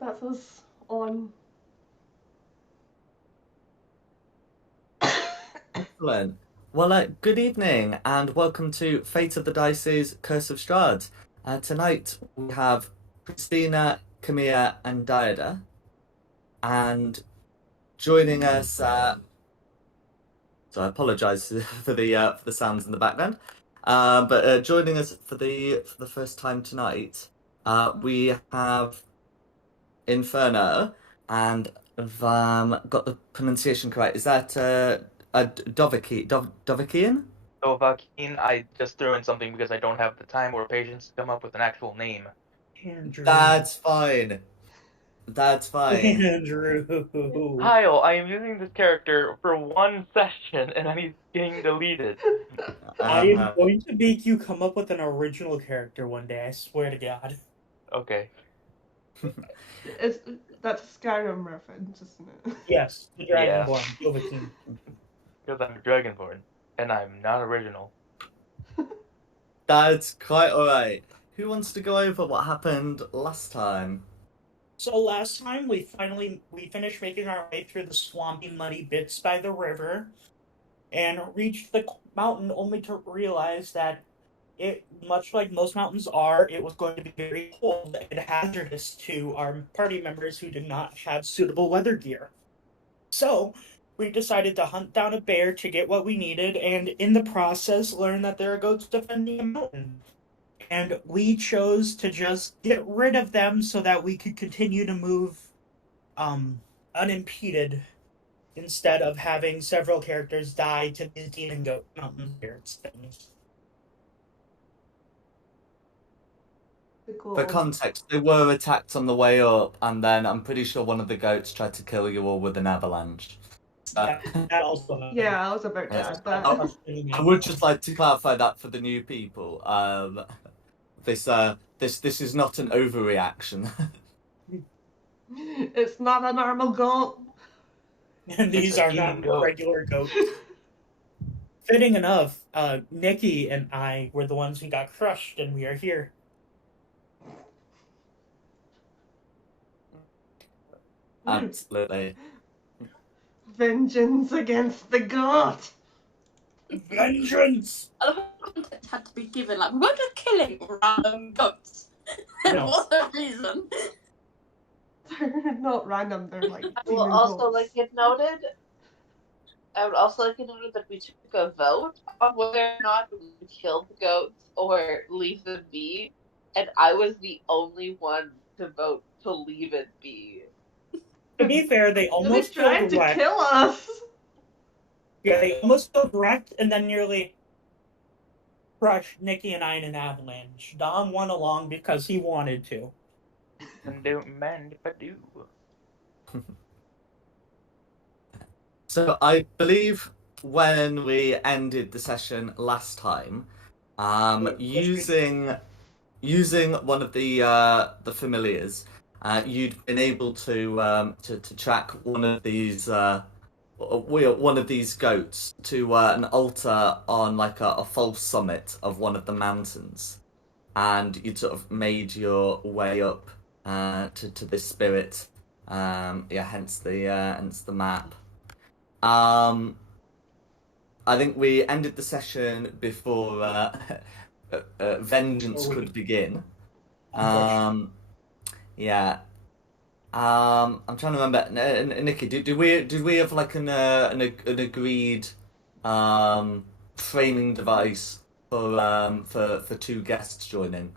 That's us on. Excellent. Well, good evening and welcome to Fate of the Dice's Curse of Strahd. Tonight we have Christina, Camilla, and Diada, and joining us. So I apologise for the sounds in the background. But joining us for the first time tonight, we have Inferno, and I've got the pronunciation correct. Is that Dovahkiin? So, Joaquin, I just threw in something because I don't have the time or patience to come up with an actual name. Andrew. That's fine. That's fine. Andrew. Kyle, I am using this character for one session and then he's getting deleted. I am Uh, going to make you come up with an original character one day, I swear to God. Okay. It's, that's a Skyrim reference, isn't it? Yes, the Yeah. Dragonborn, Dovahkiin. Because I'm a Dragonborn, and I'm not original. that's quite alright. Who wants to go over what happened last time? So last time we finished making our way through the swampy, muddy bits by the river, and reached the mountain only to realize that it, much like most mountains are, it was going to be very cold and hazardous to our party members who did not have suitable weather gear. So, we decided to hunt down a bear to get what we needed, and in the process, learn that there are goats defending a mountain. And we chose to just get rid of them so that we could continue to move unimpeded instead of having several characters die to these demon goat mountain spirits things. For context, they were attacked on the way up, and then I'm pretty sure one of the goats tried to kill you all with an avalanche. That also Yeah, I was about to add that. I would just like to clarify that for the new people. This is not an overreaction. It's not a normal goat. And these are not regular goats. Fitting enough, Nikki and I were the ones who got crushed, and we are here. Absolutely. Vengeance against the goat. Vengeance! A lot of context had to be given. Like, we weren't just killing random goats. There No. was a reason. They're not random, they're like I would demon also goats. like it noted. I would also like it noted that we took a vote on whether or not we would kill the goats or leave them be, and I was the only one to vote to leave it be. To be fair, they almost They tried killed to Rex. kill us. Yeah, they almost killed Rex and then nearly crushed Nikki and I in an avalanche. Dom went along because he wanted to. And don't mind if I do. So I believe when we ended the session last time, using one of the familiars, you'd been able to track one of these goats to an altar on like a false summit of one of the mountains, and you'd sort of made your way up to this spirit. Hence the map. I think we ended the session before vengeance could begin. Yeah. I'm trying to remember. Nikki, did we have like an agreed framing device for two guests joining?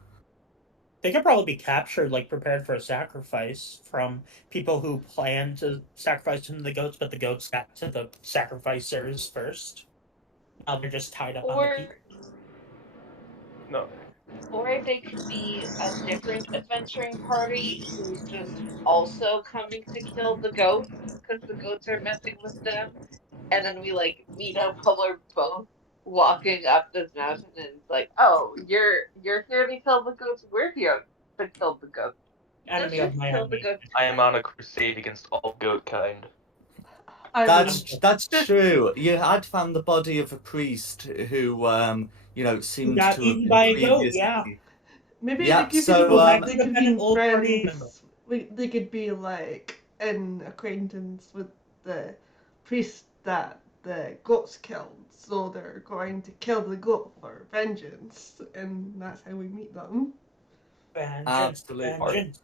They could probably be captured, like prepared for a sacrifice from people who plan to sacrifice them to the goats, but the goats got to the sacrificers first. Now they're just tied up on the peak. No. Or they could be a different adventuring party who's just also coming to kill the goats because the goats are messing with them, and then we like meet up while we're both walking up this mountain, and it's like, oh, you're here to kill the goats. We're here to kill the goats. Enemy of my enemy. I am on a crusade against all goat kind. That's true. You had found the body of a priest who seemed got to eaten have by a been goat. previously. Yeah. Maybe Yeah, they could so, be friends old party with they could be like in acquaintance with the priest that the goats killed, so they're going to kill the goat for vengeance, and that's how we meet them. Vengeance, Absolutely. vengeance.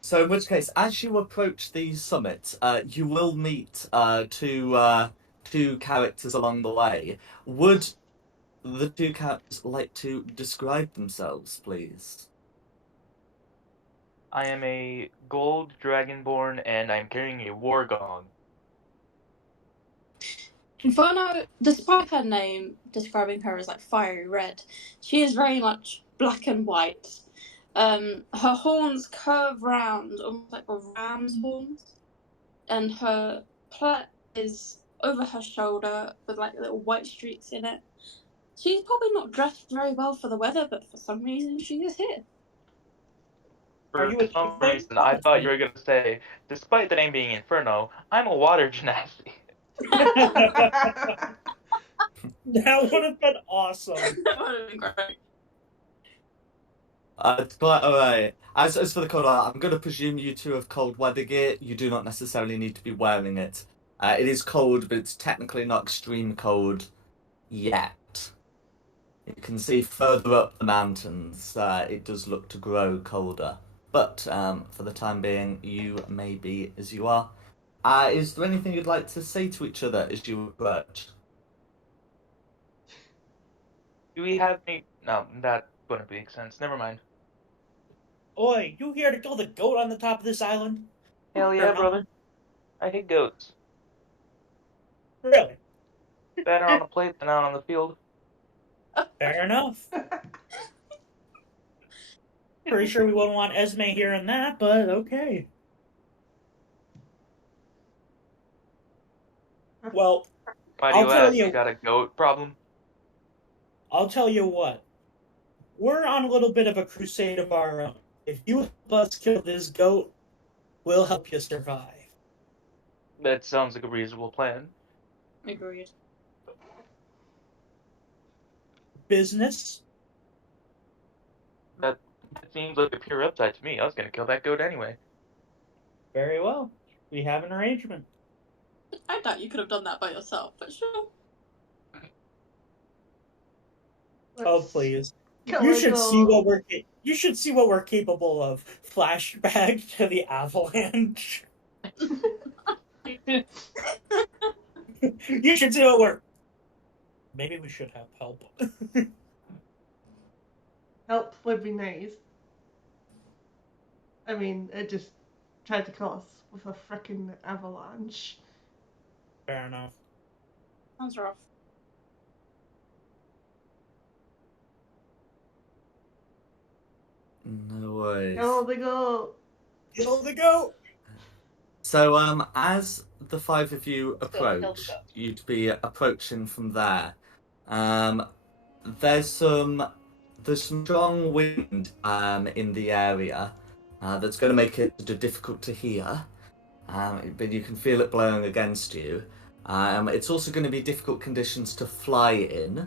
So in which case, as you approach the summit, you will meet two characters along the way. Would the two characters like to describe themselves, please? I am a gold dragonborn, and I'm carrying a war gong. Inferno, despite her name describing her as like fiery red, she is very much black and white. Her horns curve round, almost like a ram's horns, and her plait is over her shoulder with like little white streaks in it. She's probably not dressed very well for the weather, but for some reason she is here. Are For you a some tiefling? reason, I thought you were gonna say, despite the name being Inferno, I'm a water genasi. That would have been awesome. That would have been great. It's quite alright. As for the cold, I'm going to presume you two have cold weather gear. You do not necessarily need to be wearing it. It is cold, but it's technically not extreme cold yet. You can see further up the mountains, it does look to grow colder. But for the time being, you may be as you are. Is there anything you'd like to say to each other as you approach? Do we have any? No, that wouldn't make sense. Never mind. Oi, you here to kill the goat on the top of this island? Hell yeah, Fair brother. I hate goats. Really? Better on a plate than out on the field. Fair enough. Pretty sure we wouldn't want Esme hearing that, but okay. Well, Why do I'll you tell ask? you- You got a goat problem? I'll tell you what. We're on a little bit of a crusade of our own. If you help us kill this goat, we'll help you survive. That sounds like a reasonable plan. Agreed. Business? That seems like a pure upside to me. I was gonna kill that goat anyway. Very well. We have an arrangement. I doubt you could have done that by yourself, but sure. Oh, Let's please. kill You a should see goat. what we're capable of. Flashback to the avalanche. You should see what we're. Maybe we should have help. Help would be nice. I mean, it just tried to kill us with a frickin' avalanche. Fair enough. Sounds rough. No worries. Kill the goat! Kill the goat! So, as the five of you Still kill the approach, goat. you'd be approaching from there. There's some strong wind in the area that's going to make it difficult to hear, but you can feel it blowing against you. It's also going to be difficult conditions to fly in,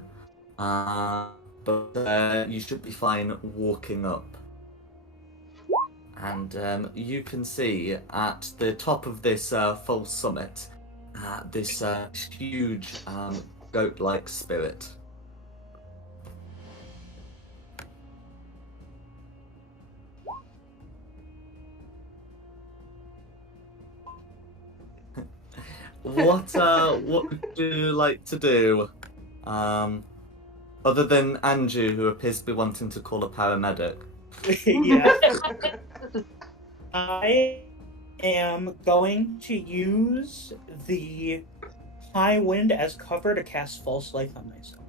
but you should be fine walking up. And you can see at the top of this false summit this huge goat-like spirit. What would you like to do? Other than Andrew, who appears to be wanting to call a paramedic. Yeah. I am going to use the high wind as cover to cast false light on myself.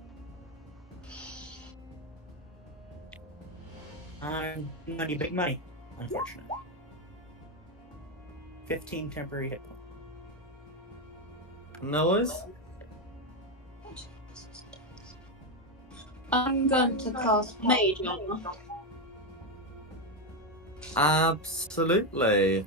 I'm money, big money, unfortunately. 15 temporary hit points. No worries. I'm going to cast Mage Armor. Absolutely.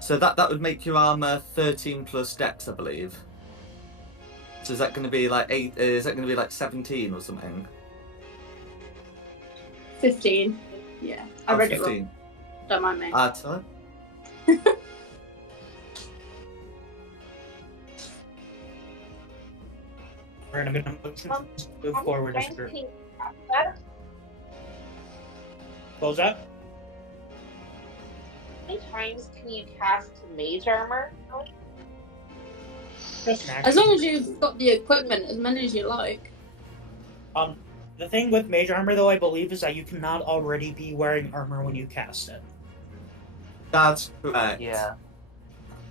So that would make your armor 13 plus dex, I believe. So is that going to be like 8? Is that going to be like 17 or something? 15. Yeah, I read it 15. wrong. Don't mind me. Sorry. We're gonna move forward. How many times can you cast that? What was that? How many times can you cast mage armor? Just an As action. long as you've got the equipment, as many as you like. The thing with mage armor, though, I believe, is that you cannot already be wearing armor when you cast it. That's correct. Yeah.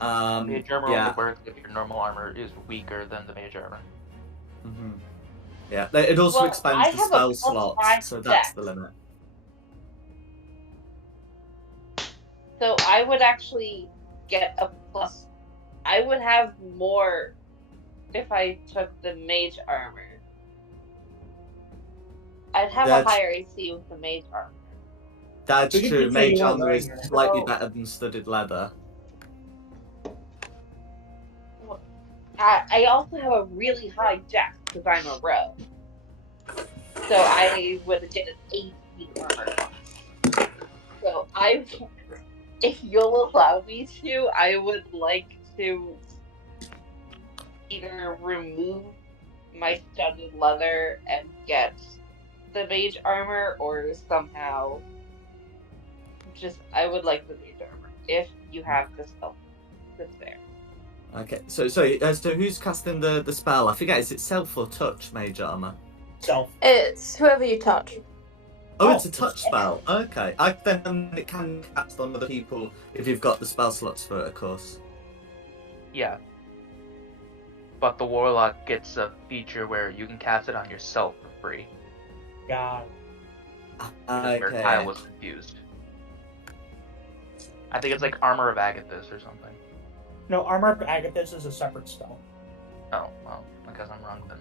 Mage armor only works if your normal armor is weaker than the mage armor. Mm-hmm. Yeah, it also Well, I expands the have a spell plus slots, 5 so that's dex. the limit. So I would actually get a plus. I would have more if I took the mage armor. I'd have a higher AC with the mage armor. That's You true. could say Mage you were armor is wearing it. slightly So- better than studded leather. I also have a really high dex because I'm a rogue. So I would get an 18 armor class. So if you'll allow me to, I would like to either remove my studded leather and get the mage armor, or somehow I would like the mage armor if you have the spell that's there. Okay, so who's casting the spell? I forget, is it self or touch mage armor? Self. It's whoever you touch. Oh, it's a touch spell. Okay, then it can cast on other people if you've got the spell slots for it, of course. Yeah. But the warlock gets a feature where you can cast it on yourself for free. Yeah. Where Kyle was confused. I think it's like Armor of Agathis or something. No, Armor of Agathis is a separate spell. Oh, well, I guess I'm wrong then.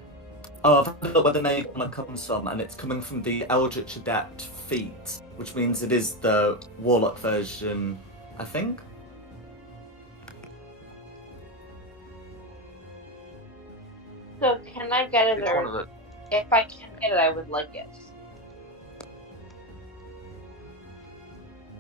Oh, I've had a look where the name comes from, and it's coming from the Eldritch Adept feat, which means it is the warlock version, I think. So can I get it, It's one of or the... if I can get it, I would like it.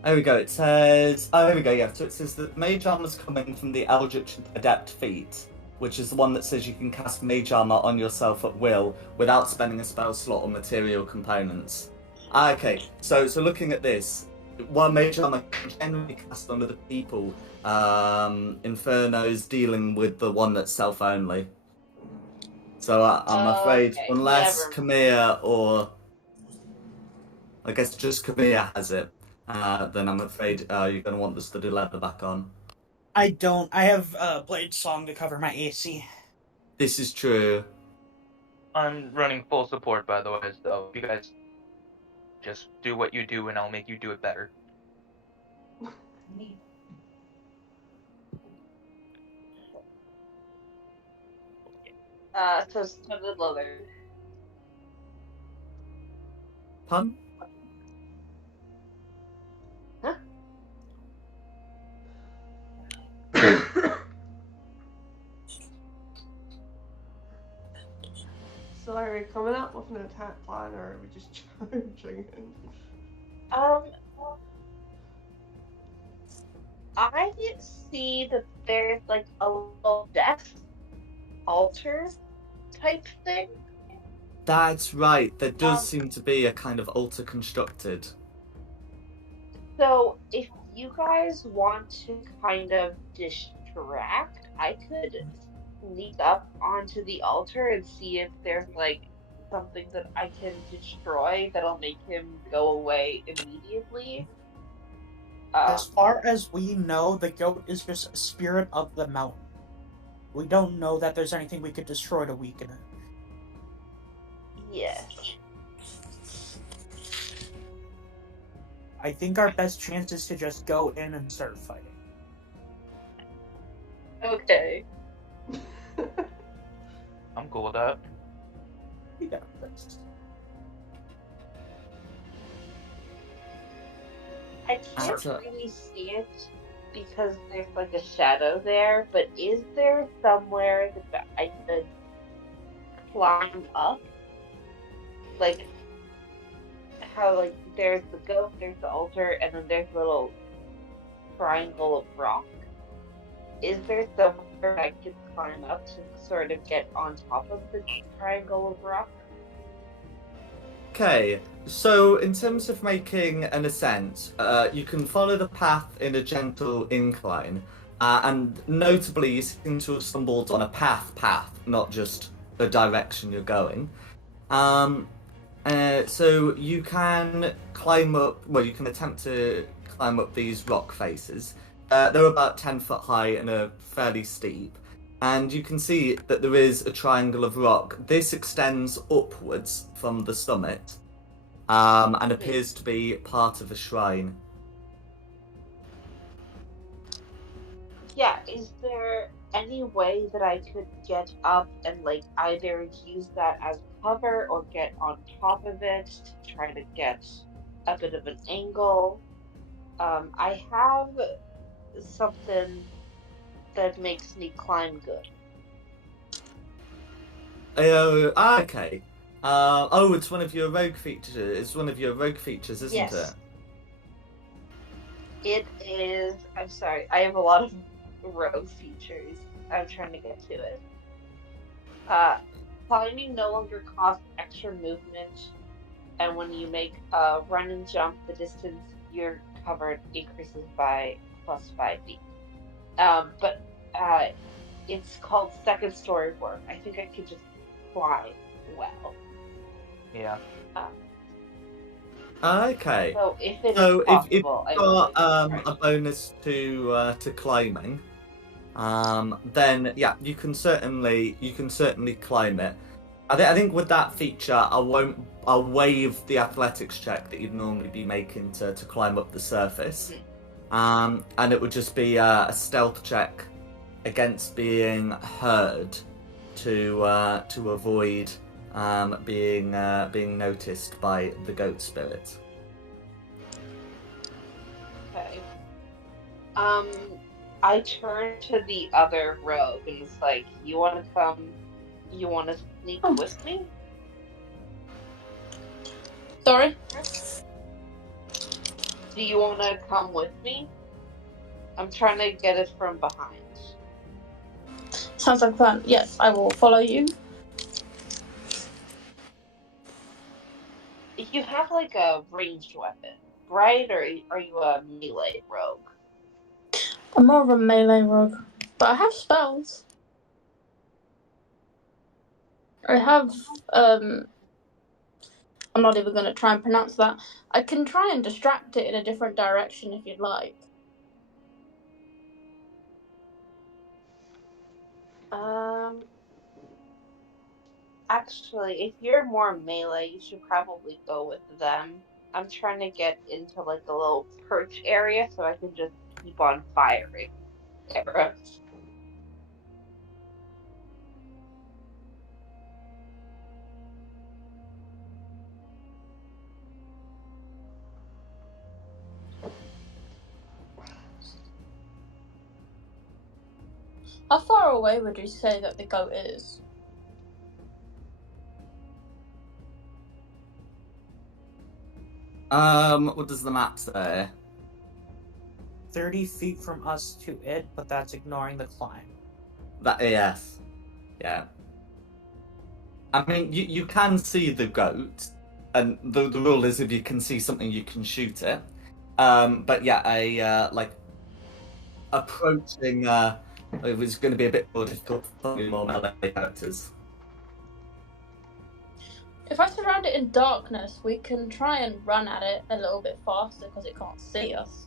There we go, it says... Oh, here we go, yeah. So it says that Mage Armor's coming from the Eldritch Adept feat, which is the one that says you can cast Mage Armor on yourself at will without spending a spell slot or material components. Okay, so looking at this, while Mage Armor can generally cast on other people, Inferno's dealing with the one that's self-only. So I'm afraid, Okay, unless never Camilla or... I guess just Camilla has it, then I'm afraid you're going to want the studded leather back on. I don't. I have Blade Song to cover my AC. This is true. I'm running full support, by the way, so you guys just do what you do and I'll make you do it better. So studded leather. Pun? So are we coming up with an attack plan, or are we just charging in? I see that there's like a little death altar type thing. That's right. There does seem to be a kind of altar constructed. So if you guys want to kind of distract, I could sneak up onto the altar and see if there's like something that I can destroy that'll make him go away immediately. As far as we know, the goat is just a spirit of the mountain. We don't know that there's anything we could destroy to weaken it. Yes. I think our best chance is to just go in and start fighting. Okay. I'm cool with that. We got this. I can't really see it because there's like a shadow there, but is there somewhere that I could climb up? Like, how, like, there's the goat, there's the altar, and then there's a little triangle of rock. Is there somewhere I could climb up to sort of get on top of the triangle of rock? Okay, so in terms of making an ascent, you can follow the path in a gentle incline, and notably you seem to have stumbled on a path, not just the direction you're going. So you can climb up, well, you can attempt to climb up these rock faces. They're about 10 foot high and are fairly steep. And you can see that there is a triangle of rock. This extends upwards from the summit, and appears to be part of a shrine. Yeah, is there any way that I could get up and, like, either use that as cover or get on top of it to try to get a bit of an angle? I have something that makes me climb good. Okay. Oh, it's one of your rogue features. It's one of your rogue features, isn't Yes. it? It is. I'm sorry, I have a lot of rogue features. I'm trying to get to it. Climbing no longer costs extra movement, and when you make a run and jump, the distance you're covered increases by plus 5 feet. But it's called second story work. I think I could just fly well. Yeah. Okay. So if it is So if you've possible, I got would like to a try. bonus to climbing, then yeah, you can certainly climb it. I think with that feature, I'll waive the athletics check that you'd normally be making to climb up the surface, and it would just be a stealth check against being heard to avoid being noticed by the goat spirit. Okay. I turn to the other rogue and it's like, you want to come? You want to sneak with me? Sorry? Do you want to come with me? I'm trying to get it from behind. Sounds like a plan. Yes, I will follow you. You have like a ranged weapon, right? Or are you a melee rogue? I'm more of a melee rogue, but I have spells. I have, I'm not even going to try and pronounce that. I can try and distract it in a different direction if you'd like. Actually, if you're more melee, you should probably go with them. I'm trying to get into like a little perch area so I can just keep on firing arrows. How far away would you say that the goat is? What does the map say? 30 feet from us to it, but that's ignoring the climb. That yes, yeah. I mean, you can see the goat, and the rule is if you can see something, you can shoot it. But yeah, like approaching. It was going to be a bit more difficult for more melee characters. If I surround it in darkness, we can try and run at it a little bit faster because it can't see us.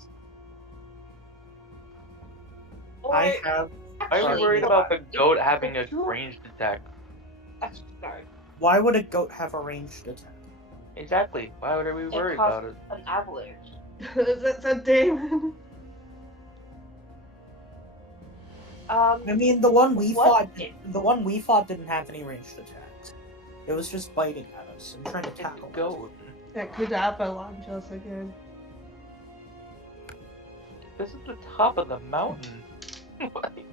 I have. Are you Actually, worried no, about the if- goat if having the a goat- ranged attack? Sorry, Why would a goat have a ranged attack? Exactly. Why would we worry about it? an avalanche. That's a demon. I mean, the one we What fought didn't have any ranged attacks. It was just biting at us and trying to It's a tackle us. goat. That could avalanche us again. This is the top of the mountain. Like,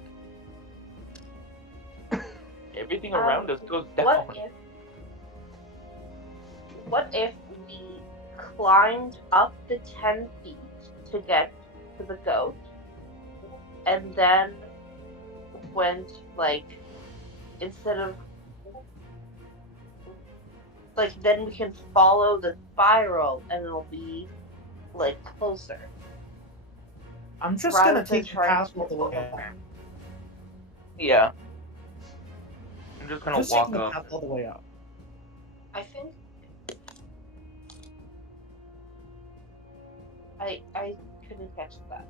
Everything around us goes down. What if we climbed up the 10 feet to get to the goat, and then went, like, instead of, like, then we can follow the spiral and it'll be, like, closer. I'm just Rather gonna than take the trying path to all the way up. Yeah. I'm just gonna Just walk taking the up. path all the way up. I think I couldn't catch that.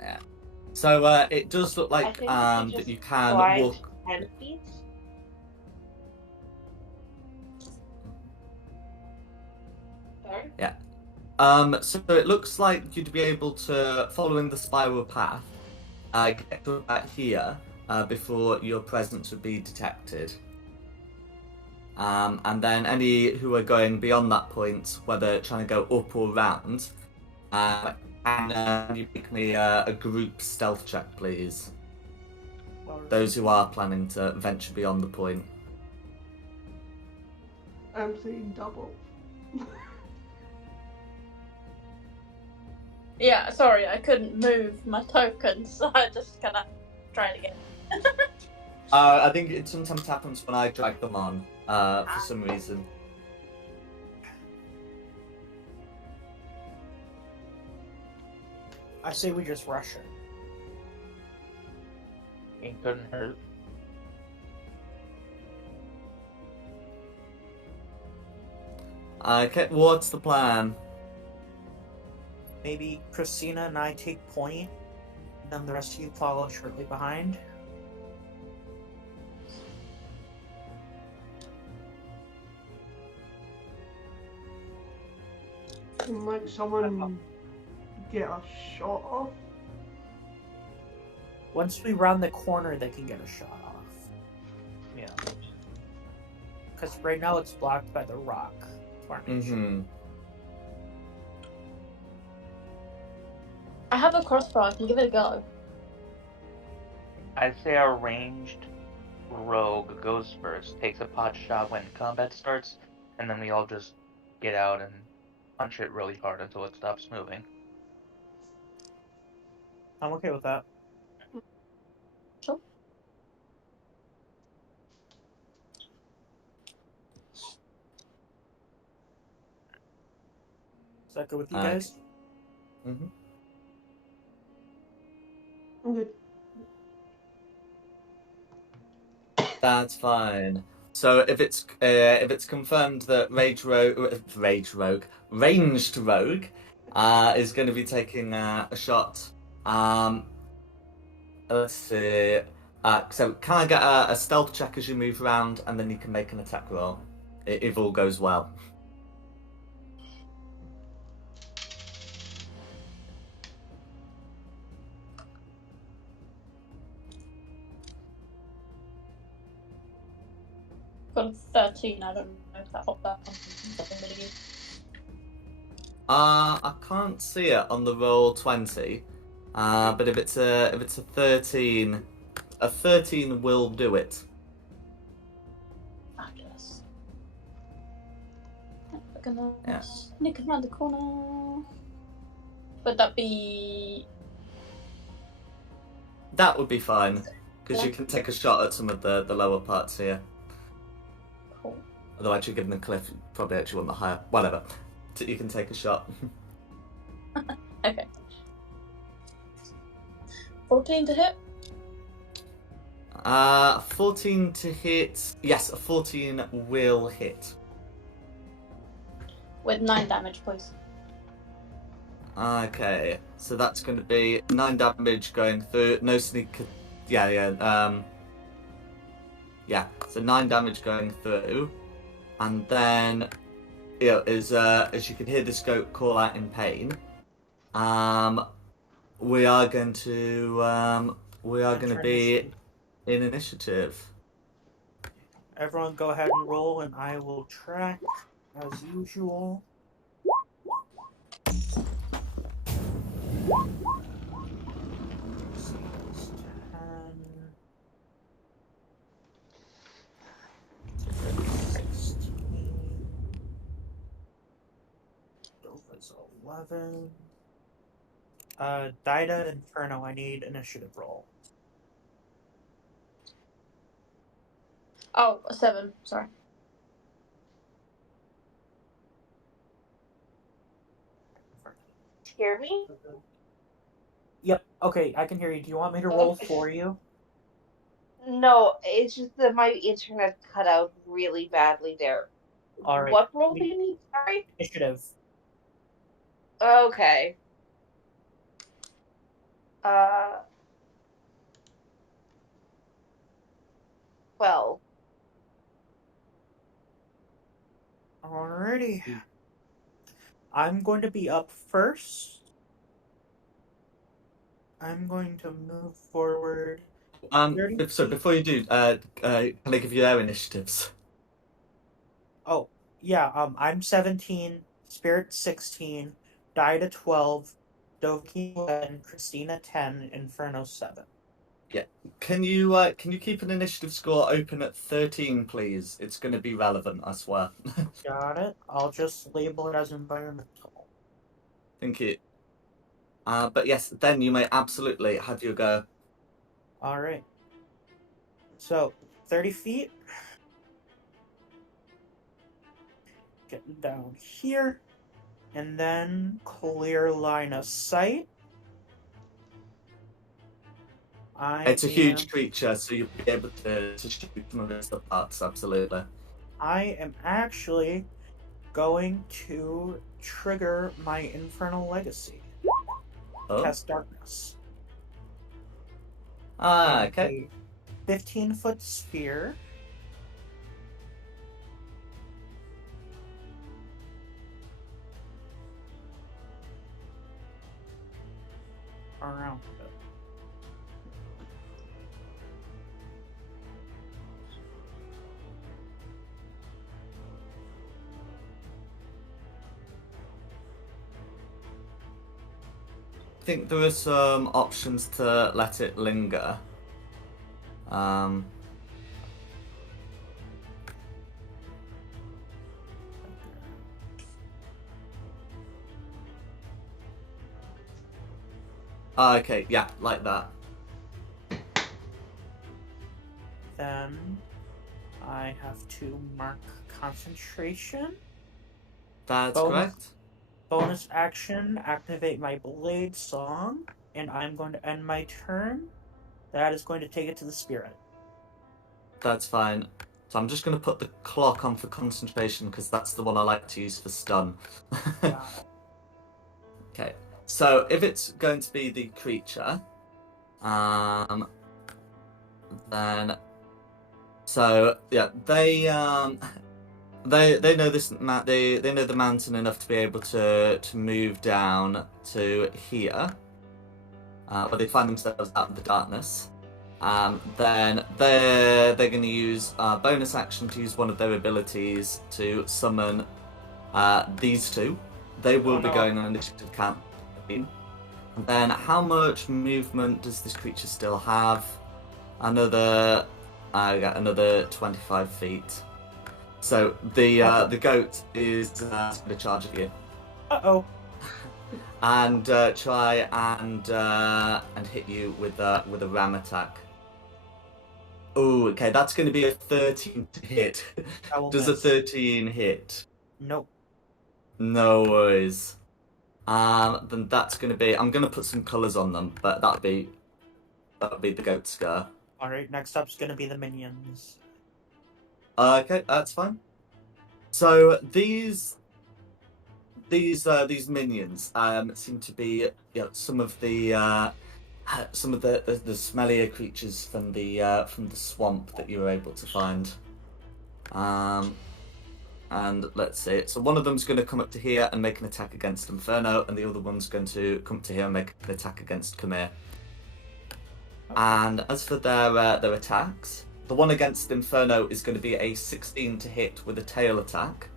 Yeah. So it does look I like think that just you can climbed walk. 10 feet. Sorry? So it looks like you'd be able to, following the spiral path, get to about here before your presence would be detected. And then any who are going beyond that point, whether trying to go up or round, can you make me a group stealth check, please? Those who are planning to venture beyond the point. I'm saying double. Yeah, sorry, I couldn't move my tokens, so I just kind of tried again. I think it sometimes happens when I drag them on, for some reason. I say we just rush it. It couldn't hurt. Okay, what's the plan? Maybe Christina and I take point, then the rest of you follow shortly behind. Can like someone get a shot off? Once we round the corner, they can get a shot off. Yeah. Because right now it's blocked by the rock formation. I have a crossbow, I can give it a go. I'd say our ranged rogue goes first, takes a pot shot when combat starts, and then we all just get out and punch it really hard until it stops moving. I'm okay with that. Sure. Is that good with you guys? Mm-hmm. I'm good. That's fine. So if it's confirmed that ranged rogue is going to be taking a shot. Let's see. So can I get a stealth check as you move around, and then you can make an attack roll if all goes well. Got a 13, I don't know if that popped up on something. I can't see it on the roll 20. But if it's a 13, a 13 will do it. Fabulous. We're gonna sneak around the corner. Would that be? That would be fine, because you can take a shot at some of the lower parts here. Cool. Although actually given the cliff, you probably actually want the higher. Whatever. You can take a shot. Okay. 14 to hit? 14 to hit. Yes, a 14 will hit. With 9 damage, please. Okay, so that's going to be 9 damage going through. No sneak. Yeah. So 9 damage going through, and then as you can hear this goat call out in pain, we are going to be in initiative. Everyone go ahead and roll, and I will track as usual. Dova's 11. Dida Inferno, I need initiative roll. Oh, a 7. Sorry. Hear me? Yep. Okay, I can hear you. Do you want me to roll for you? No, it's just that my internet cut out really badly there. All right. What roll do you need? Sorry. Initiative. Okay. Well. Alrighty. I'm going to be up first. I'm going to move forward. 30 So feet. before you do, can I give you their initiatives? Oh, yeah, I'm 17, Spirit 16, Dida 12, Doki 11, Christina 10, Inferno 7. Can you keep an initiative score open at 13, please? It's going to be relevant, I swear. Got it. I'll just label it as environmental. Thank you. But yes, then you may absolutely have your go. Alright. So, 30 feet. Getting down here. And then clear line of sight. It's a huge creature, so you'll be able to shoot some of its parts, absolutely. I am actually going to trigger my Infernal Legacy. Oh. Cast Darkness. Okay. 15-foot sphere. Around it. I think there are some options to let it linger. Okay, yeah, like that. Then I have to mark concentration. That's correct. Bonus action, activate my blade song, and I'm going to end my turn. That is going to take it to the spirit. That's fine. So I'm just going to put the clock on for concentration because that's the one I like to use for stun. Okay. So if it's going to be the creature, then so yeah, they know this they know the mountain enough to be able to move down to here, but they find themselves out in the darkness. Then they're going to use bonus action to use one of their abilities to summon these two. They will be going on initiative campaign. And then how much movement does this creature still have? Another 25 feet. So the goat is going to charge at you. Uh-oh. And try and hit you with a ram attack. Oh, okay, that's going to be a 13 to hit. Does a 13 hit? Nope. No worries. Then that's going to be. I'm going to put some colours on them, but that'll be the goat scare. All right. Next up's going to be the minions. Okay, that's fine. So these minions seem to be some of the smellier creatures from the swamp that you were able to find. And let's see. So one of them's going to come up to here and make an attack against Inferno, and the other one's going to come to here and make an attack against Khmer. And as for their attacks, the one against Inferno is going to be a 16 to hit with a tail attack.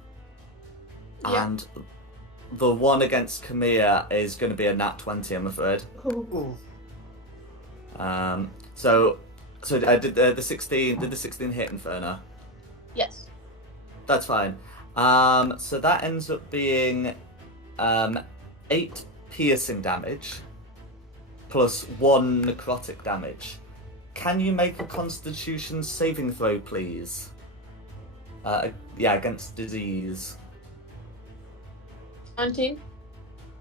Yep. And the one against Camilla is going to be a nat 20, I'm afraid. Ooh. So did the 16 hit Inferno? Yes. That's fine. So that ends up being 8 piercing damage plus 1 necrotic damage. Can you make a Constitution saving throw, please? Against disease. 19.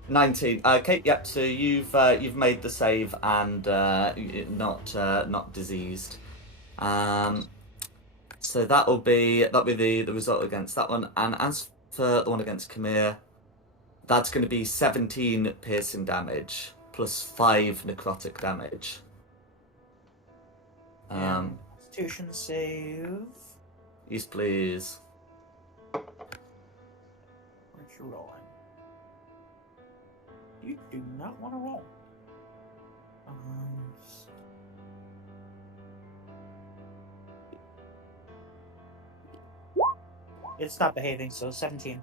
19. Okay, yep. So you've made the save and not diseased. So that'll be the result against that one. And as for the one against Khmer, that's going to be 17 piercing damage plus 5 necrotic damage. Constitution save. Yes, please. What you rolling? You do not want to roll. It's not behaving, so 17.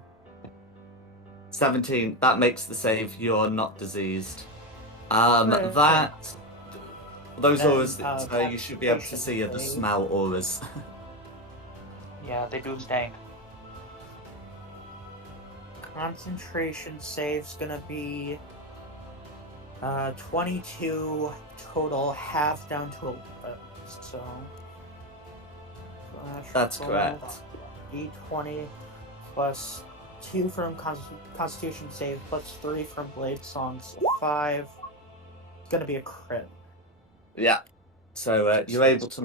17. That makes the save. You're not diseased. Okay. Those Then, auras that you should be able to see are the save. smell auras. Yeah, they do stank. Concentration save's gonna be 22 total, half down to 11. So That's correct. D20 plus 2 from Constitution save plus 3 from Blade Song, so 5. It's gonna be a crit. Yeah. So you're able to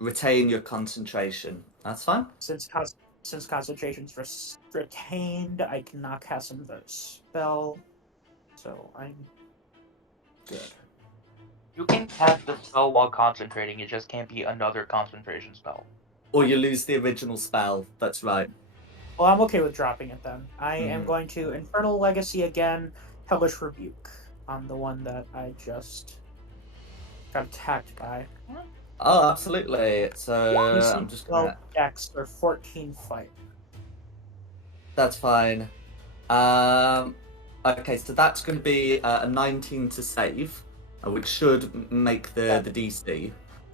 retain your concentration. That's fine. Since concentration's retained, I cannot cast another spell, so I'm good. You can cast the spell while concentrating, it just can't be another concentration spell. Or you lose the original spell. That's right. Well, I'm okay with dropping it then. I am going to Infernal Legacy again, Hellish Rebuke on the one that I just got attacked by. Oh, absolutely. So I'm just gonna. Dex or 14 fight. That's fine. Okay, so that's going to be a 19 to save, which should make the DC.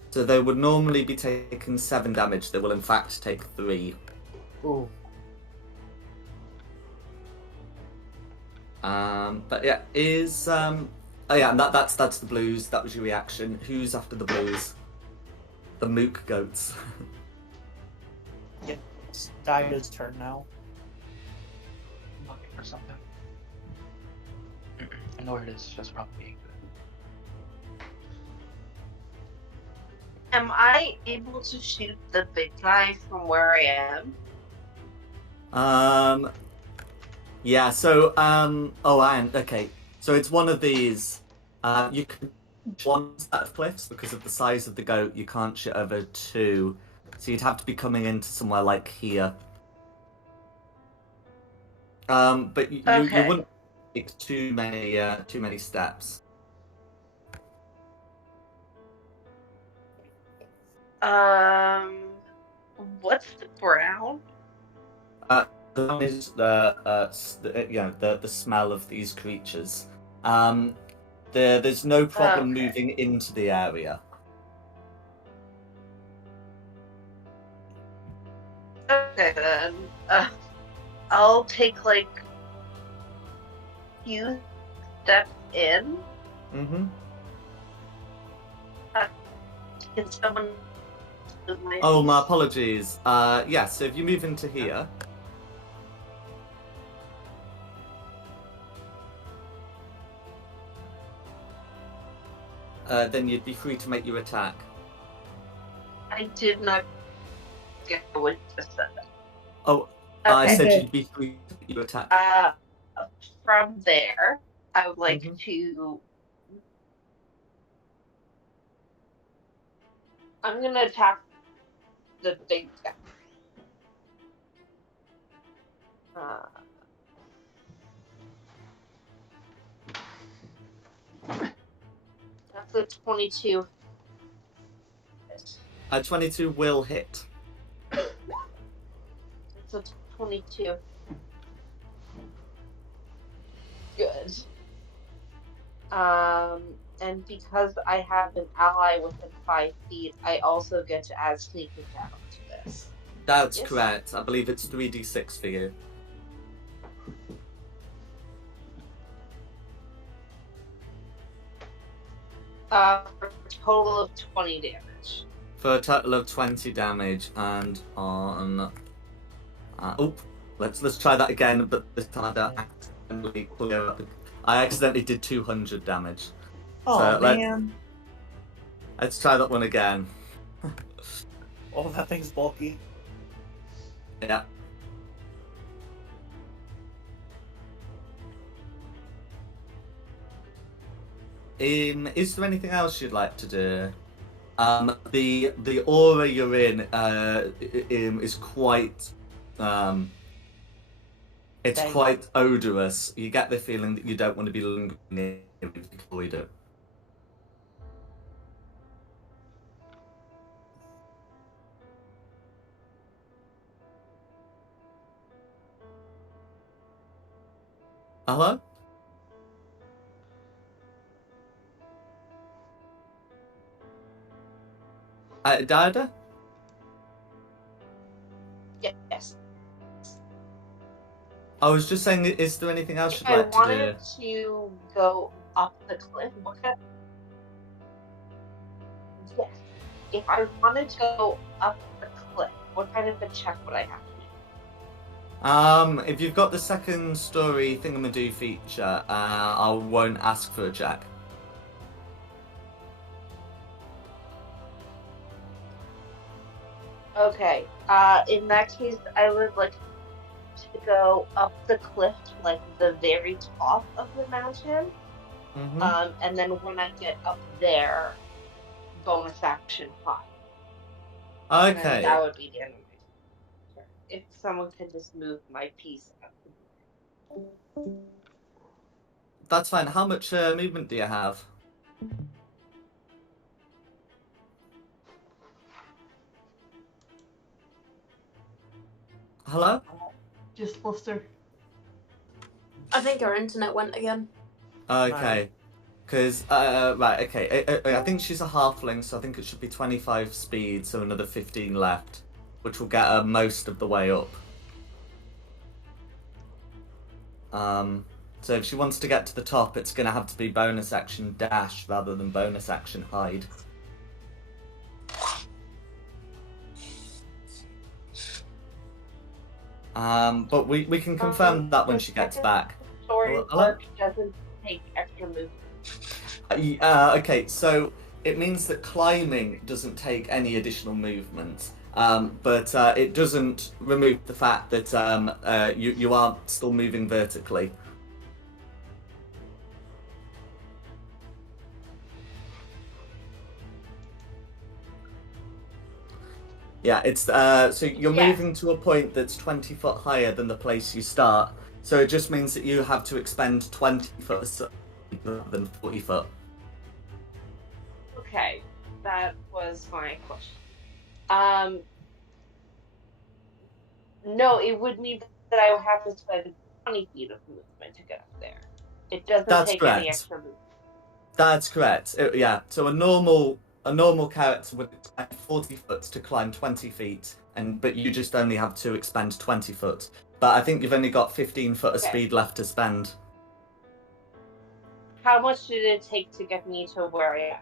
So they would normally be taking 7 damage. They will in fact take 3. Ooh. But yeah, oh yeah, and that's the blues. That was your reaction. Who's after the blues? The mook goats. Yeah, it's Dida's turn now. I'm looking for something. I know where it is, it's just probably good. Am I able to shoot the big guy from where I am? Yeah. So okay. So it's one of these. You can one set of cliffs because of the size of the goat. You can't shoot over 2, so you'd have to be coming into somewhere like here. But you wouldn't take too many steps. What's the brown? The one is the smell of these creatures. There's no problem moving into the area. Okay then. I'll take like few steps in. Mm-hmm. Can someone? Oh, my apologies. Yeah. So if you move into here. Then you'd be free to make your attack. I did not get what you just said. Oh, I said you'd be free to make your attack. From there, I would like to. I'm gonna attack the big guy. That's a 22. 22 will hit. It's a 22. And because I have an ally within 5 feet, I also get to add sneak attack to this. That's Yes. correct. I believe it's 3d6 for you. For a total of 20 damage. For a total of 20 damage, and on... let's try that again, but this time I don't accidentally clear up. I accidentally did 200 damage. Oh, So, man. Let's try that one again. Oh, that thing's bulky. Yeah. Is there anything else you'd like to do? The aura you're in is quite it's Dang. quite odorous. You get the feeling that you don't want to be lingering in if you can avoid it. Hello? Dada? Yes. I was just saying, is there anything else If you'd I like to do? wanted to go up the cliff, what kind of... Yes. If I wanted to go up the cliff, what kind of a check would I have to do? If you've got the second story thingamadoo feature, I won't ask for a check. Okay. In that case, I would like to go up the cliff to like the very top of the mountain. Mm-hmm. And then when I get up there, bonus action climb. And Okay. that would be the end of my turn. If someone could just move my piece up. That's fine. How much movement do you have? Hello? Just lost her. I think our internet went again. Okay. Because, right, okay. I think she's a halfling, so I think it should be 25 speed, so another 15 left, which will get her most of the way up. So if she wants to get to the top, it's going to have to be bonus action dash rather than bonus action hide. But we can confirm that when she gets back. Story Hello? work doesn't take extra movement. Okay, so it means that climbing doesn't take any additional movement, but it doesn't remove the fact that you are still moving vertically. Yeah, it's so you're moving to a point that's 20 foot higher than the place you start. So it just means that you have to expend 20 foot rather than 40 foot. Okay, that was my question. No, it would mean that I would have to spend 20 feet of movement to get up there. It doesn't That's take correct. any extra movement. That's correct. Yeah. So a normal character would expect 40 foot to climb 20 feet, but you just only have to expend 20 foot. But I think you've only got 15 foot of speed left to spend. How much did it take to get me to where I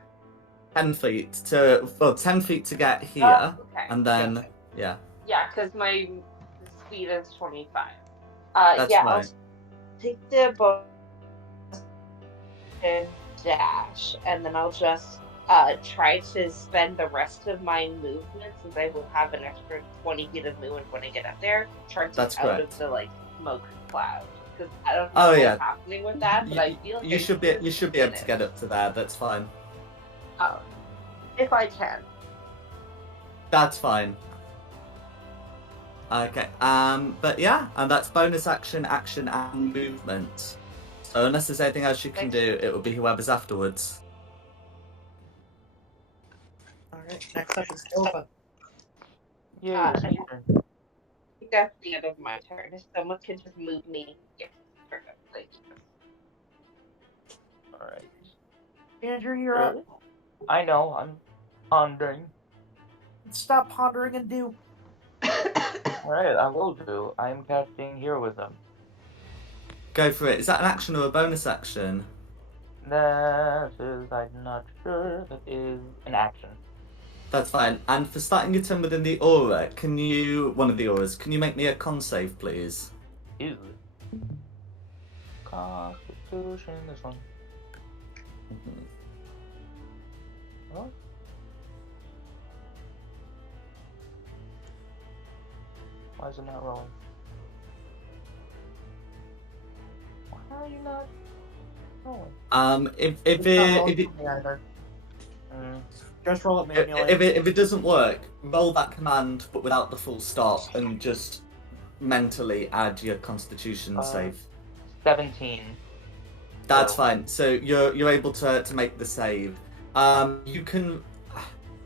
am? 10 feet to get here, Okay. and then yeah. Yeah, because my speed is 25. That's yeah, right. I'll take the bonus and dash, and then I'll just try to spend the rest of my movement, since I will have an extra 20 feet of movement when I get up there, try to That's out correct. of the like smoke cloud. Because I don't Oh, know yeah. what's happening with that, but I feel like You should be able to get up to there. That's fine. Oh, if I can. That's fine. Okay. But yeah, and that's bonus action, and movement. So unless there's anything else you can do, it will be whoever's afterwards. Alright, next up is Nova. Yeah. I think that's the end of my turn. If someone can just move me, yes, perfect. Thank you. Alright. Andrew, you're up. I know, I'm pondering. Stop pondering and do. Alright, I will do. I'm casting Heroism. Go for it. Is that an action or a bonus action? That is, I'm not sure, that is an action. That's fine. And for starting your turn within the aura, one of the auras, can you make me a con save, please? Ew. Constitution, this one. What? Why is it not rolling? Why are you not rolling? If It's not rolling it for me either. Mm. Just roll it manually. if it doesn't work, roll that command but without the full stop and just mentally add your Constitution save. 17. That's So- fine. So you're able to make the save.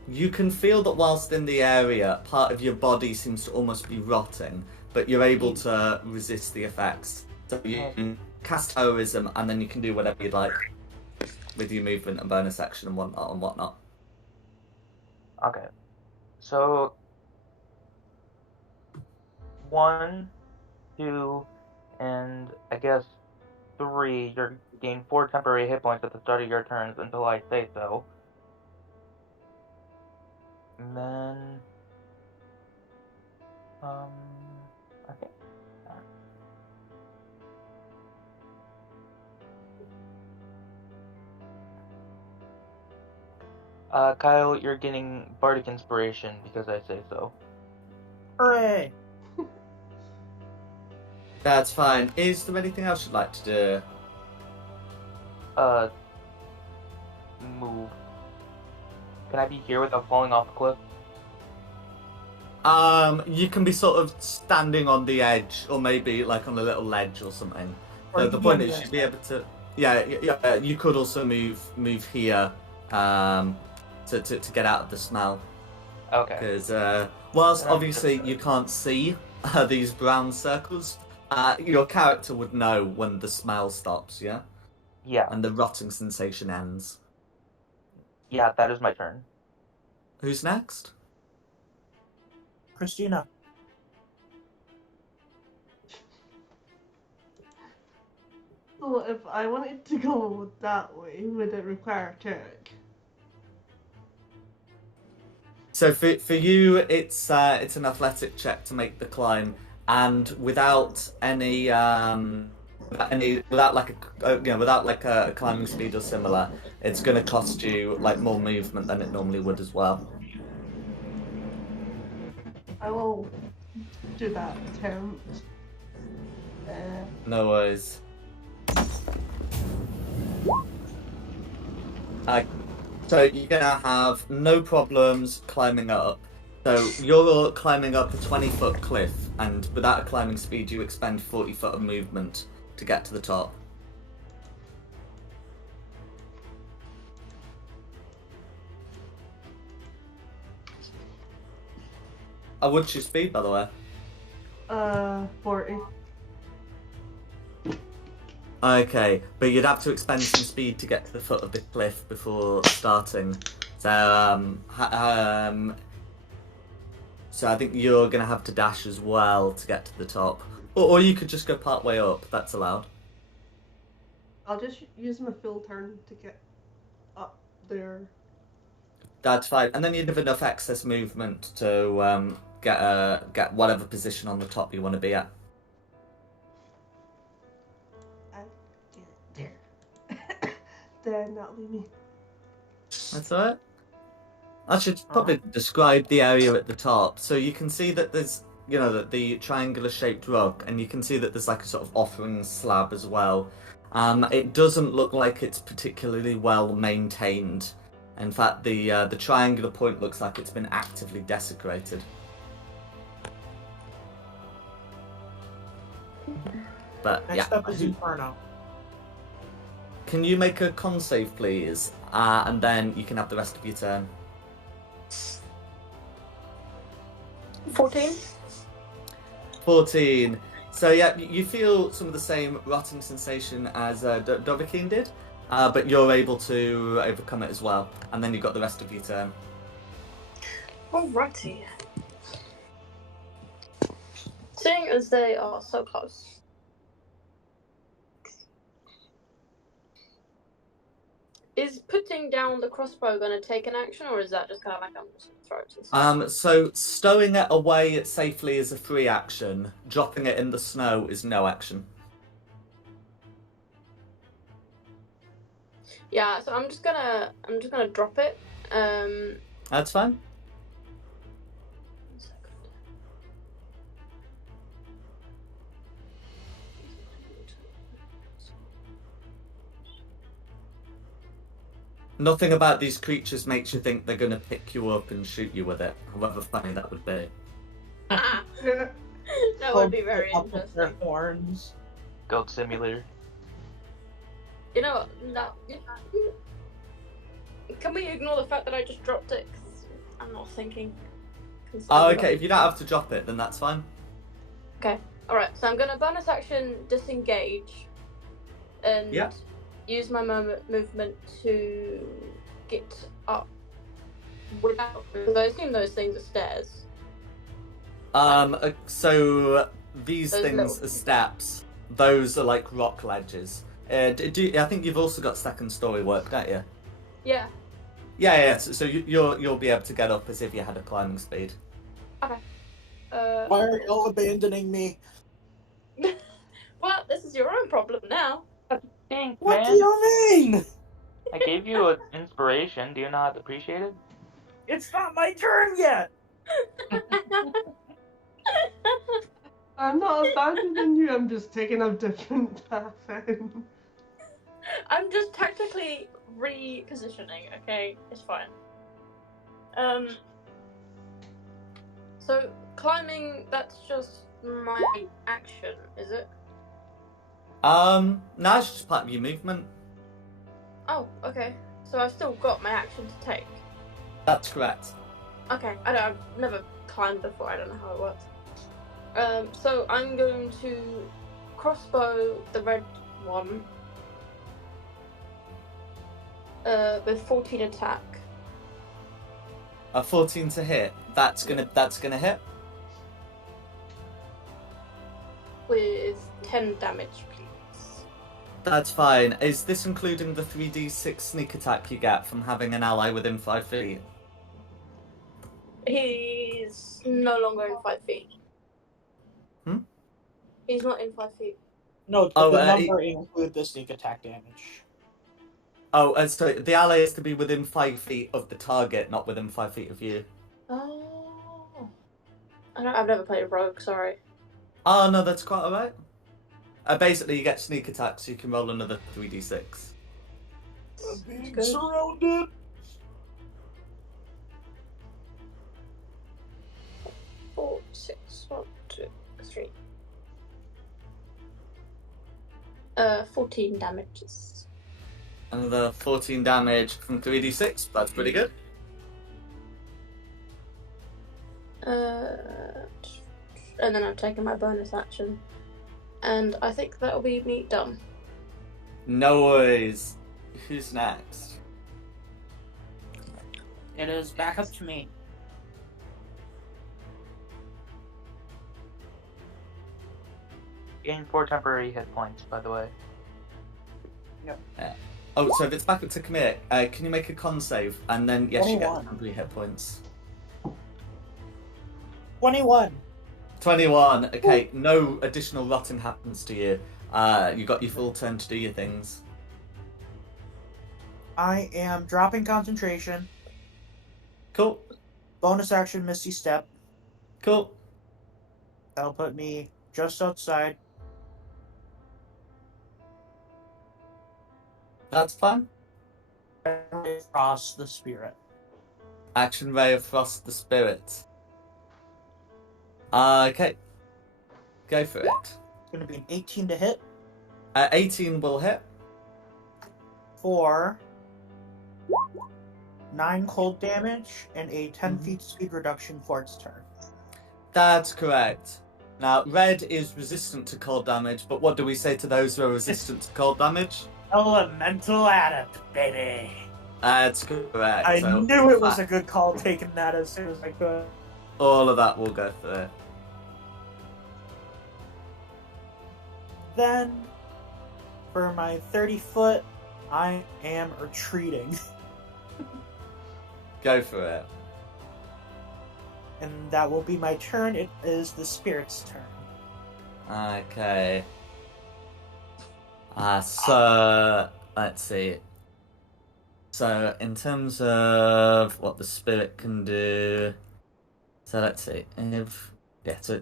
You can feel that whilst in the area, part of your body seems to almost be rotting, but you're able to resist the effects. So you can cast terrorism, and then you can do whatever you'd like with your movement and bonus action and whatnot. Okay. So 1, 2, and I guess 3, you gain 4 temporary hit points at the start of your turns until I say so. And then I think Kyle, you're getting Bardic Inspiration because I say so. Hooray! That's fine. Is there anything else you'd like to do? Move. Can I be here without falling off a cliff? You can be sort of standing on the edge, or maybe like on a little ledge or something. Or So you the can point be is, on you'd be able to. Yeah. You could also move here, to get out of the smell. Okay. Because whilst And I'm obviously just- you can't see these brown circles, your character would know when the smell stops, yeah, Yeah. and the rotting sensation ends. Yeah, that is my turn. Who's next? Christina. So if I wanted to go that way, would it require a check? So for you, it's an athletic check to make the climb, and without any without like a climbing speed or similar, it's going to cost you like more movement than it normally would as well. I will do that attempt. No worries. So you're gonna have no problems climbing up. So you're climbing up a 20-foot cliff, and without a climbing speed, you expend 40 foot of movement to get to the top. What's your speed, by the way? 40. Okay, but you'd have to expend some speed to get to the foot of the cliff before starting. So, so I think you're gonna have to dash as well to get to the top, or you could just go part way up. That's allowed. I'll just use my full turn to get up there. That's fine, and then you'd have enough excess movement to get whatever position on the top you want to be at. Then that'll be me. That's alright. I should probably describe the area at the top. So you can see that there's, the triangular shaped rock, and you can see that there's like a sort of offering slab as well. It doesn't look like it's particularly well maintained. In fact, the triangular point looks like it's been actively desecrated. But Next up is Inferno. Can you make a con save, please? And then you can have the rest of your turn. 14. 14. So yeah, you feel some of the same rotting sensation as Dovahkiin did. but you're able to overcome it as well, and then you've got the rest of your turn. Alrighty. Seeing as they are so close, is putting down the crossbow going to take an action, or is that just kind of like I'm just going to throw it to the side? So stowing it away safely is a free action. Dropping it in the snow is no action. Yeah, so I'm just gonna drop it. That's fine. 1 second. Nothing about these creatures makes you think they're going to pick you up and shoot you with it, however funny that would be. That would be very Up with their interesting. horns. Goat Simulator. You know, no. Can we ignore the fact that I just dropped it? 'Cause I'm not thinking. Oh, okay. If you don't have to drop it, then that's fine. Okay. Alright, so I'm gonna bonus action disengage and Yeah. use my movement to get up without. Because I assume those things are stairs. So these Those things little- are steps. Those are like rock ledges. I think you've also got second story work, don't you? Yeah. Yeah. So you'll be able to get up as if you had a climbing speed. Okay. Why are you all abandoning me? Well, this is your own problem now. Thanks, What man. do you mean? I gave you an inspiration. Do you not appreciate it? It's not my turn yet. I'm not abandoning you, I'm just taking a different path in. I'm just tactically repositioning, okay? It's fine. So climbing, that's just my action, is it? No, it's just part of your movement. Oh, okay. So I've still got my action to take. That's correct. Okay, I've never climbed before, I don't know how it works. So I'm going to crossbow the red one with 14 attack. A 14 to hit. That's gonna hit. With 10 damage, please. That's fine. Is this including the 3d6 sneak attack you get from having an ally within 5 feet? He's no longer in 5 feet. He's not in 5 feet. No, Oh, the number include the sneak attack damage. Oh, so the ally is to be within 5 feet of the target, not within 5 feet of you. Oh. I've never played a rogue, sorry. Oh, no, that's quite alright. Basically, you get sneak attack, so you can roll another 3d6. I'm being Good. surrounded. Four, 6, 1, 2, 3. 14 damages. Another 14 damage from 3d6. That's pretty good. And then I've taken my bonus action. And I think that'll be me done. No worries. Who's next? It is back up to me. Gain 4 temporary hit points, by the way. Oh, so if it's back up to commit, can you make a con save? And then, yes, you get 21. temporary hit points. 21. 21. Okay, no additional rotting happens to you. You got your full turn to do your things. I am dropping concentration. Cool. Bonus action, Misty Step. Cool. That'll put me just outside. That's fine. Across the spirit. Action Ray of Frost the Spirit. Okay. Go for it. It's going to be an 18 to hit 18 will hit. for 9 cold damage and a 10 feet speed reduction for its turn. That's correct. Now, red is resistant to cold damage, but what do we say to those who are resistant to cold damage? Elemental Adept, baby. That's correct. I So, knew it was a fact, good call taking that as soon as I could. all of that will go through. Then, for my 30-foot, I am retreating. Go for it. And that will be my turn. It is the spirit's turn. Okay. So let's see. So in terms of what the spirit can do, so let's see. So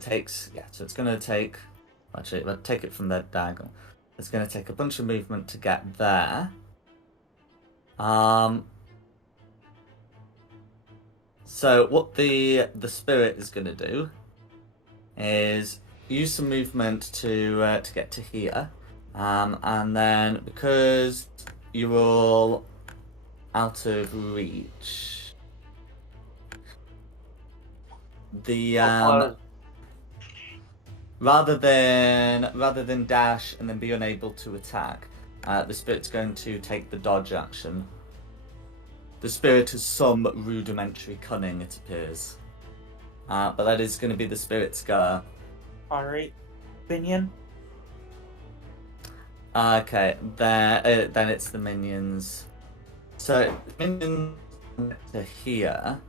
it's gonna take. Actually, let's take it from the diagonal. It's gonna take a bunch of movement to get there. So what the spirit is gonna do is use some movement to get to here, and then because you're all out of reach, the rather than dash and then be unable to attack, the spirit's going to take the dodge action. The spirit has some rudimentary cunning, it appears. But that is going to be the spirit's go. Alright. Binion? Okay, then it's the minions. So, minions to here.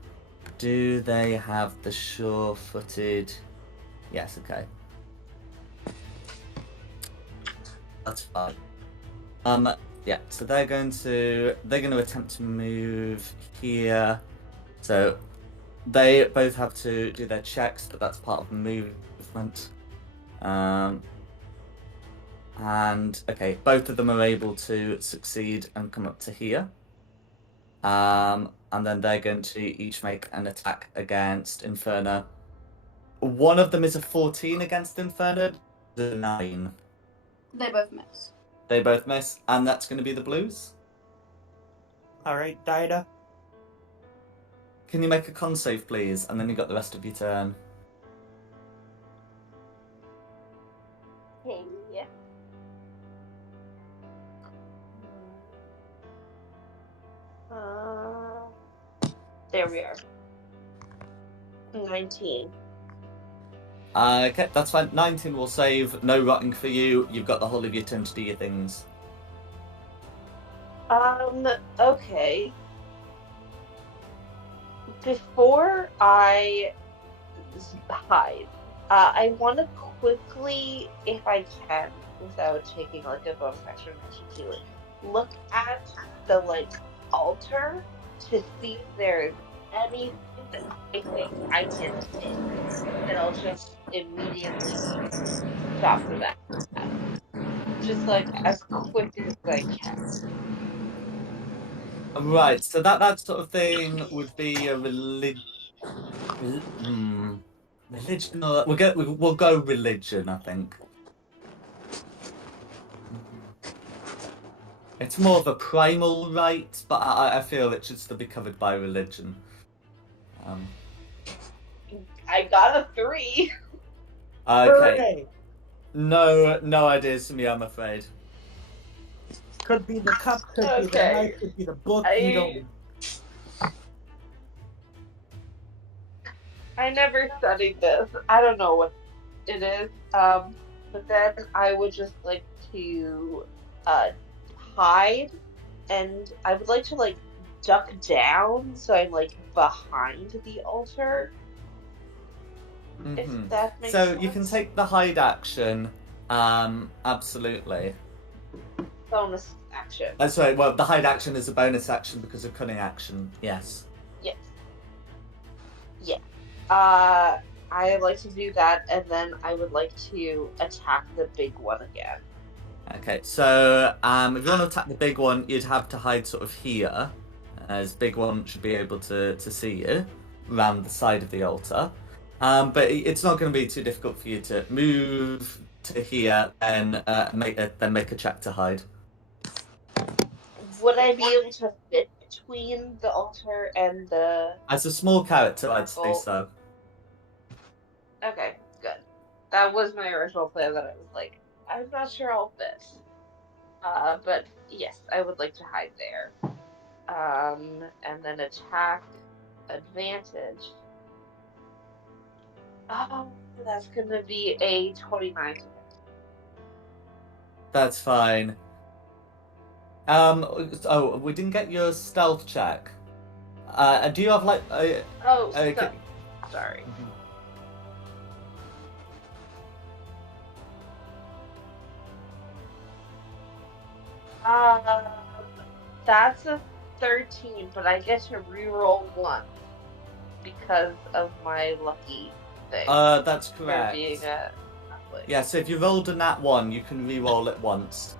Do they have the sure-footed? Yes, okay. That's fine. Yeah, so they're going to attempt to move here. So they both have to do their checks, but that's part of the movement. And okay, both of them are able to succeed and come up to here. And then they're going to each make an attack against Inferno. One of them is a 14 against Inferno, the 9. They both miss. They both miss, and that's going to be the blues. Alright, Daida. Can you make a con save, please? And then you got the rest of your turn. Hey, yeah. There we are. 19. Okay, that's fine. 19 will save. No rotting for you. You've got the whole of your turn to do your things. Okay. Before I hide, I want to quickly, if I can, without taking like a bonus action to it, look at the altar to see if there's anything that I think I can hit, and I'll just immediately stop for that. Just as quick as I can. Right, so that sort of thing would be a religion. Religion. We'll go religion, I think. It's more of a primal right, but I feel it should still be covered by religion. I got a 3. Okay. Hooray! No ideas from me, I'm afraid. Could be the cup, could be the knife, could be the book, you don't... I never studied this. I don't know what it is. But then I would just like to hide, and I would like to duck down so I'm behind the altar. If that makes sense. So you can take the hide action, absolutely. Bonus action. Sorry, well, the hide action is a bonus action because of cunning action, yes. Yes. Yeah. I like to do that, and then I would like to attack the big one again. Okay, so if you want to attack the big one, you'd have to hide sort of here, as big one should be able to see you around the side of the altar. But it's not going to be too difficult for you to move to here and make a check to hide. Would I be able to fit between the altar and the... As a small character, I'd say so. Okay, good. That was my original plan, that I was I'm not sure I'll fit. But Yes, I would like to hide there. And then attack advantage. Oh, that's gonna be a 29 to hit. That's fine. Oh, we didn't get your stealth check. Do you have like Oh, okay. sorry. That's a 13, but I get to reroll one because of my lucky thing. That's For correct. being a Catholic. Yeah, so if you rolled a nat 1, you can re-roll it once.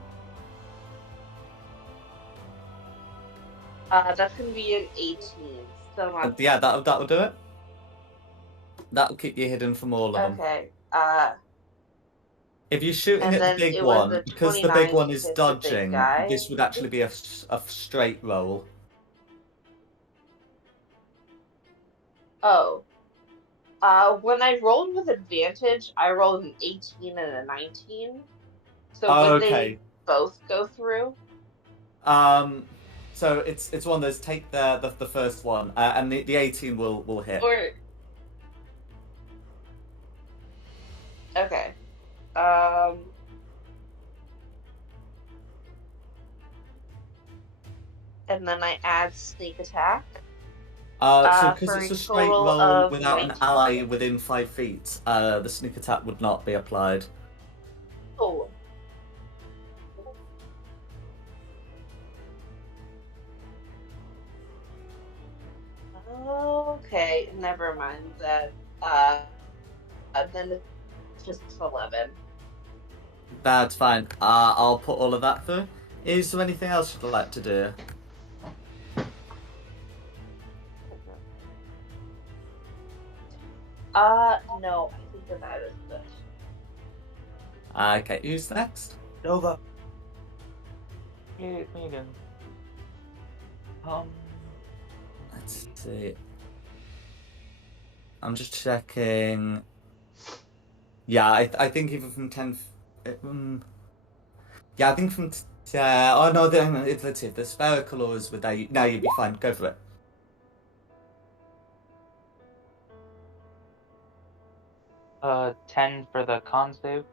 That's gonna be an 18. So not Yeah, that'll do it. That'll keep you hidden from all of them. okay. If you're shooting And at the then big it was one, a because the big 29 one to is hit the big dodging, guy. this would actually be a straight roll. Oh. When I rolled with advantage, I rolled an 18 and a 19. So would they both go through? So it's one of those. Take the first one, and the 18 will hit. Or okay. And then I add sneak attack. So because for it's a a straight total roll of without an 19. ally within 5 feet, the sneak attack would not be applied. Oh. Okay, never mind that. Then it's just 11. That's fine. I'll put all of that through. Is there anything else you'd like to do? No, I think that is good. Okay, who's next? Nova. Yeah, it's me again. Let's see. I'm just checking. Yeah, I think even from 10. Yeah, I think from. Oh no, let's see. If the spherical ores were there, no, you'd be fine. Go for it. Uh, 10 for the con save.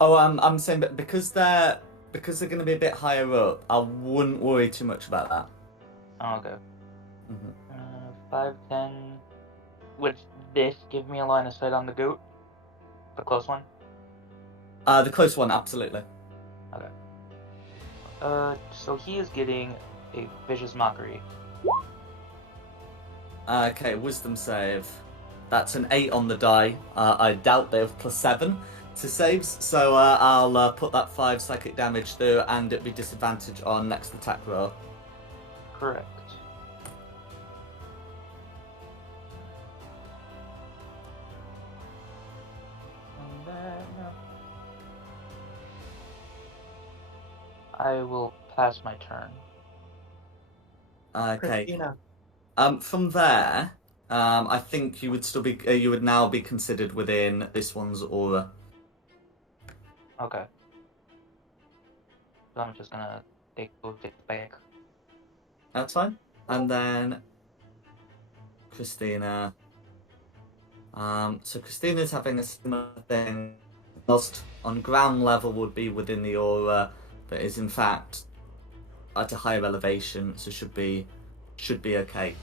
Oh, I'm saying, but because they're going to be a bit higher up, I wouldn't worry too much about that. Oh, okay. Mm-hmm. 5, 10. Would this give me a line of sight on the goat? The close one? The close one, absolutely. Okay. So he is getting a vicious mockery. Okay, wisdom save. That's an 8 on the die. I doubt they have +7 to saves, so I'll put that 5 psychic damage through, and it'll be disadvantage on next attack roll. Correct. And then I will pass my turn. Okay. Christina. From there, I think you would still be. You would now be considered within this one's aura. Okay. So I'm just gonna take it back. That's fine. And then Christina. So Christina's having a similar thing. Whilst on ground level would be within the aura, but is in fact at a higher elevation, so should be okay.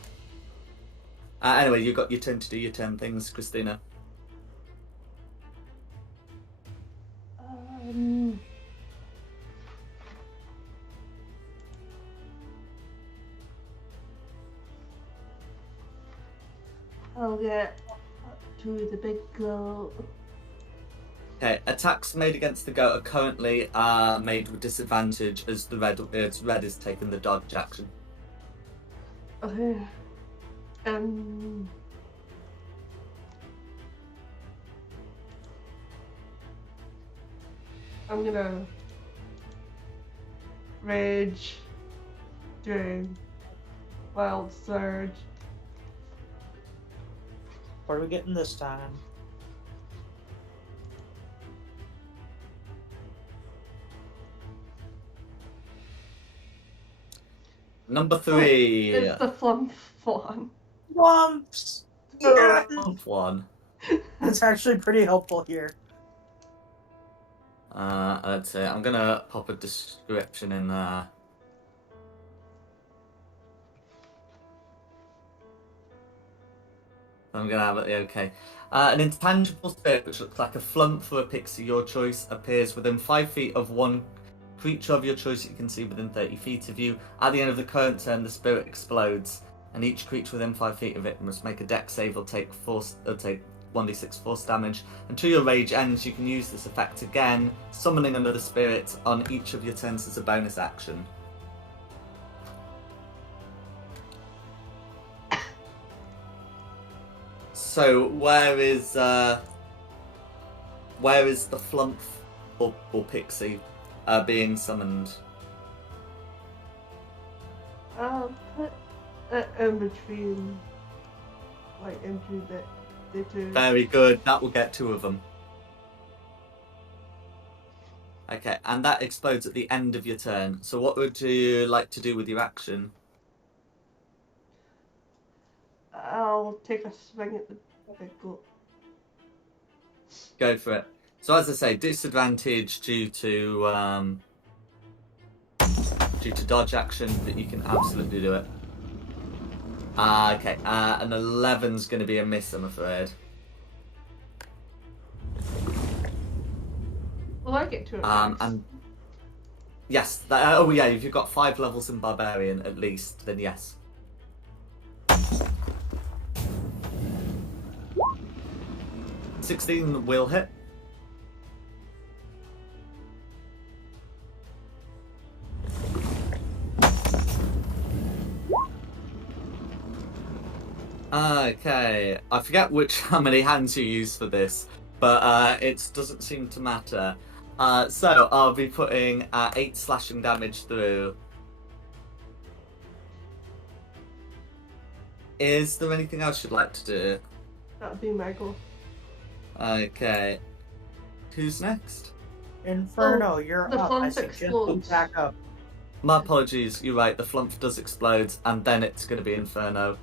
Anyway, you got your turn to do your turn things, Christina. I'll get up to the big goat. Okay, attacks made against the goat are currently made with disadvantage as the red is taking the dodge action. Okay. I'm gonna rage during wild surge. What are we getting this time? Number 3. It's the flump one. Lumps! Yeah. Flump one. That's actually pretty helpful here. Let's see. I'm gonna pop a description in there. I'm gonna have it. Okay. An intangible spirit which looks like a flump for a pixie your choice appears within 5 feet of one creature of your choice you can see within 30 feet of you. At the end of the current turn, the spirit explodes, and each creature within 5 feet of it must make a dex save or take 1d6 force damage. Until your rage ends, you can use this effect again, summoning another spirit on each of your turns as a bonus action. So where is the flump or pixie being summoned? I'll put it in between, like into the two. Very good. That will get 2 of them. Okay, and that explodes at the end of your turn. So what would you like to do with your action? I'll take a swing at the big goat. Go for it. So as I say, disadvantage due to dodge action, but you can absolutely do it. Okay, an 11's going to be a miss, I'm afraid. Well, I get 2 attacks. And yes, oh yeah, if you've got 5 levels in Barbarian at least, then yes. $16 will hit. Okay, I forget how many hands you use for this, but it doesn't seem to matter. So I'll be putting 8 slashing damage through. Is there anything else you'd like to do? That'd be my goal. Okay. Who's next? Inferno, you're the up. flump I suggest you explodes. back up. My apologies, you're right, the flump does explode, and then it's going to be Inferno.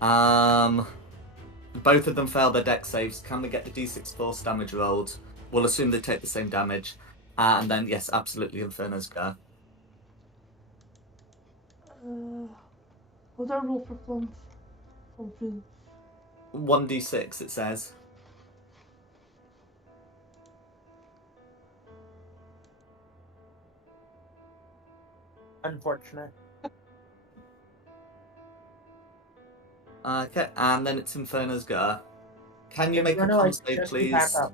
Both of them fail their dex saves. Can we get the d6 force damage rolled? We'll assume they take the same damage. And then, yes, absolutely, Inferno's go. What do I roll for flump? 1d6, it says. Unfortunate. Okay, and then it's Inferno's go. Can you make a Inferno, I con save, suggest you back please? up.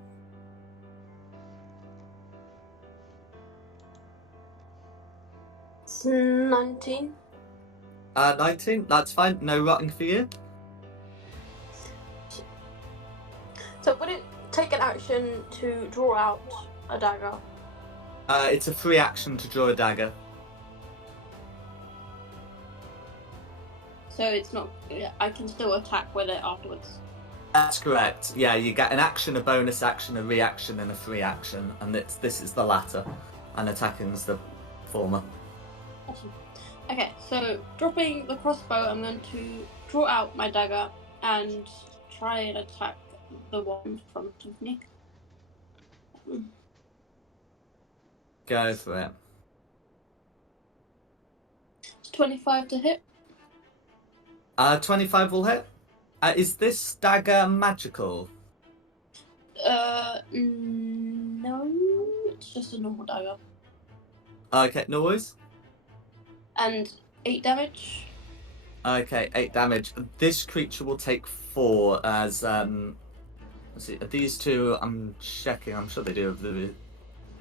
It's 19. 19, that's fine. No rotting for you. So would it take an action to draw out a dagger? It's a free action to draw a dagger. So it's not. I can still attack with it afterwards. That's correct. Yeah, you get an action, a bonus action, a reaction, and a free action, and this is the latter, and attacking's the former. Awesome. Okay, so dropping the crossbow, I'm going to draw out my dagger and try and attack the one in front of me. Go for it. It's 25 to hit. 25 will hit. Is this dagger magical? No, it's just a normal dagger. Okay, no worries. And 8 damage. Okay, 8 damage. This creature will take 4 as let's see, these two I'm checking, I'm sure they do have the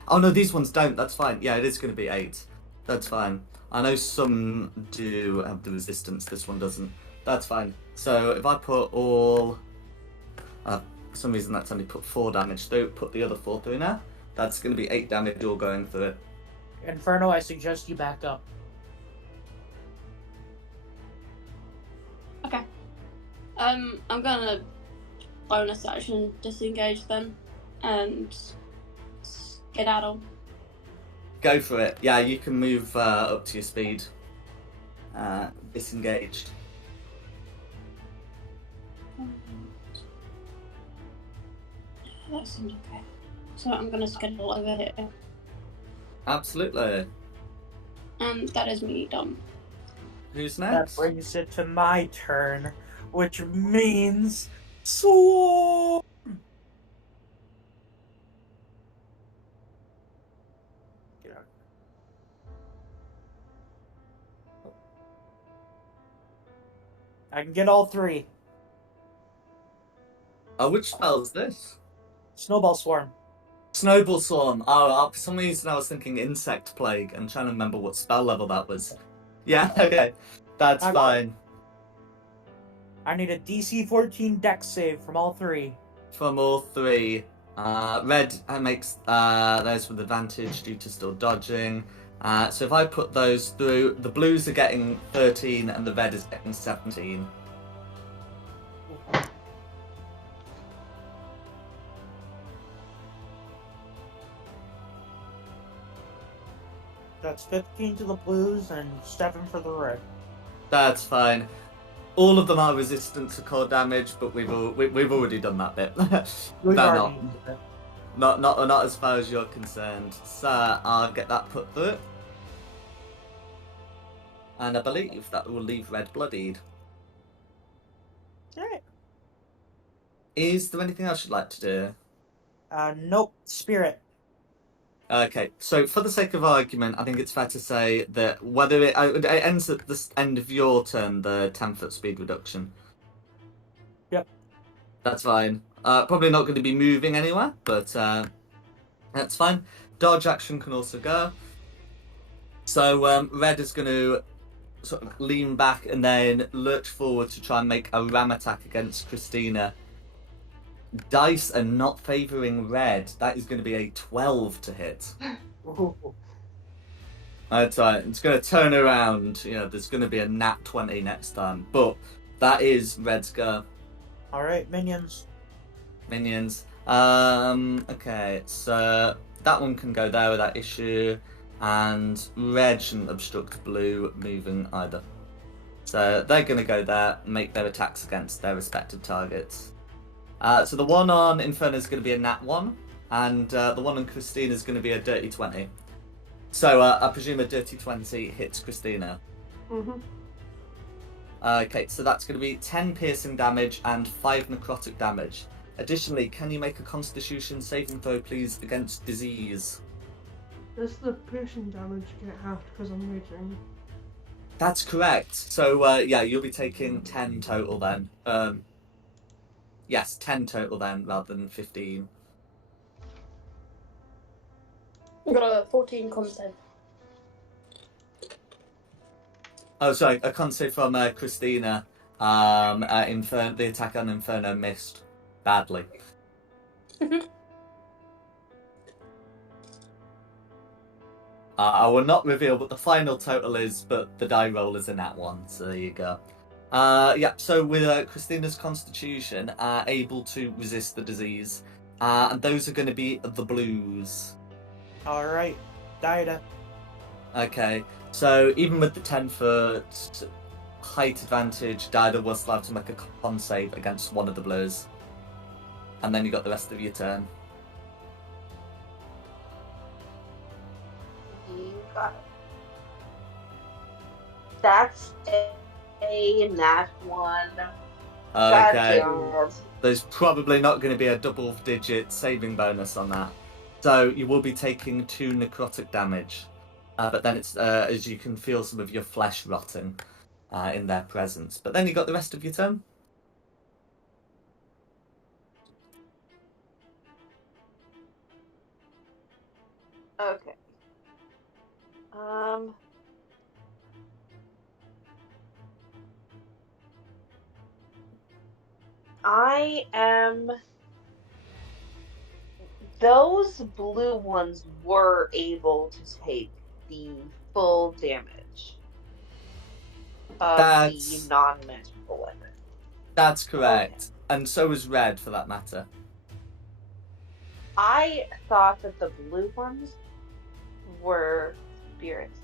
oh no, these ones don't, that's fine. Yeah, it is gonna be 8. That's fine. I know some do have the resistance, this one doesn't. That's fine. So if I put all for some reason that's only put 4 damage through, put the other 4 through now. That's gonna be 8 damage all going through it. Inferno, I suggest you back up. Okay. I'm gonna bonus action disengage then and skedaddle. Go for it. Yeah, you can move up to your speed. disengaged. That seems okay. So I'm gonna schedule over here. Absolutely. And that is me done. Who's That next? brings it to my turn, which means swarm. Get out. I can get all three. Which spell is this? Snowball swarm. Snowball Swarm. Oh, for some reason I was thinking Insect Plague and trying to remember what spell level that was. Yeah, okay. That's Okay. fine. I need a DC 14 Dex save from all three. From all three. Red makes those with advantage due to still dodging. So if I put those through, the blues are getting 13 and the red is getting 17. That's 15 to the blues and 7 for the red. That's fine. All of them are resistant to cold damage, but we've already done that bit. We've They're already- not as far as you're concerned. So I'll get that put through. And I believe that will leave red bloodied. Alright. Is there anything else you'd like to do? Nope. Spirit. Okay, so for the sake of argument, I think it's fair to say that whether it ends at the end of your turn, the 10-foot speed reduction. Yep. That's fine. Probably not going to be moving anywhere, but that's fine. Dodge action can also go. So red is going to sort of lean back and then lurch forward to try and make a ram attack against Christina. Dice are not favouring red. That is going to be a 12 to hit. Ooh. That's right. It's going to turn around. You know, there's going to be a nat 20 next time. But that is red's go. Alright, minions. Minions. Okay, so that one can go there without issue. And red shouldn't obstruct blue moving either. So they're going to go there and make their attacks against their respective targets. So the one on Inferno is going to be a nat 1, and the one on Christina is going to be a dirty 20. So I presume a dirty 20 hits Christina. Mhm. Okay, so that's going to be 10 piercing damage and 5 necrotic damage. Additionally, can you make a Constitution saving throw, please, against disease? Does the piercing damage get halved because I'm raging? That's correct. So yeah, you'll be taking 10 total then. Yes, 10 total then, rather than 15. I've got a 14 con save. Oh, sorry, a con save from Christina. The attack on Inferno missed badly. I will not reveal what the final total is, but the die roll is a nat 1, so there you go. Yeah, so with Christina's constitution, able to resist the disease. And those are going to be the blues. Alright, Dieta. Okay, so even with the 10-foot height advantage, Dida will still have to make a con save against one of the blues. And then you got the rest of your turn. You got it. That's a nat 1. Okay. Gotcha. There's probably not going to be a double-digit saving bonus on that. So you will be taking 2 necrotic damage. But then it's as you can feel some of your flesh rotting in their presence. But then you got the rest of your turn. Okay. I am. Those blue ones were able to take the full damage of That's- the non-magical weapon. That's correct. And so is red, for that matter. I thought that the blue ones were spirits.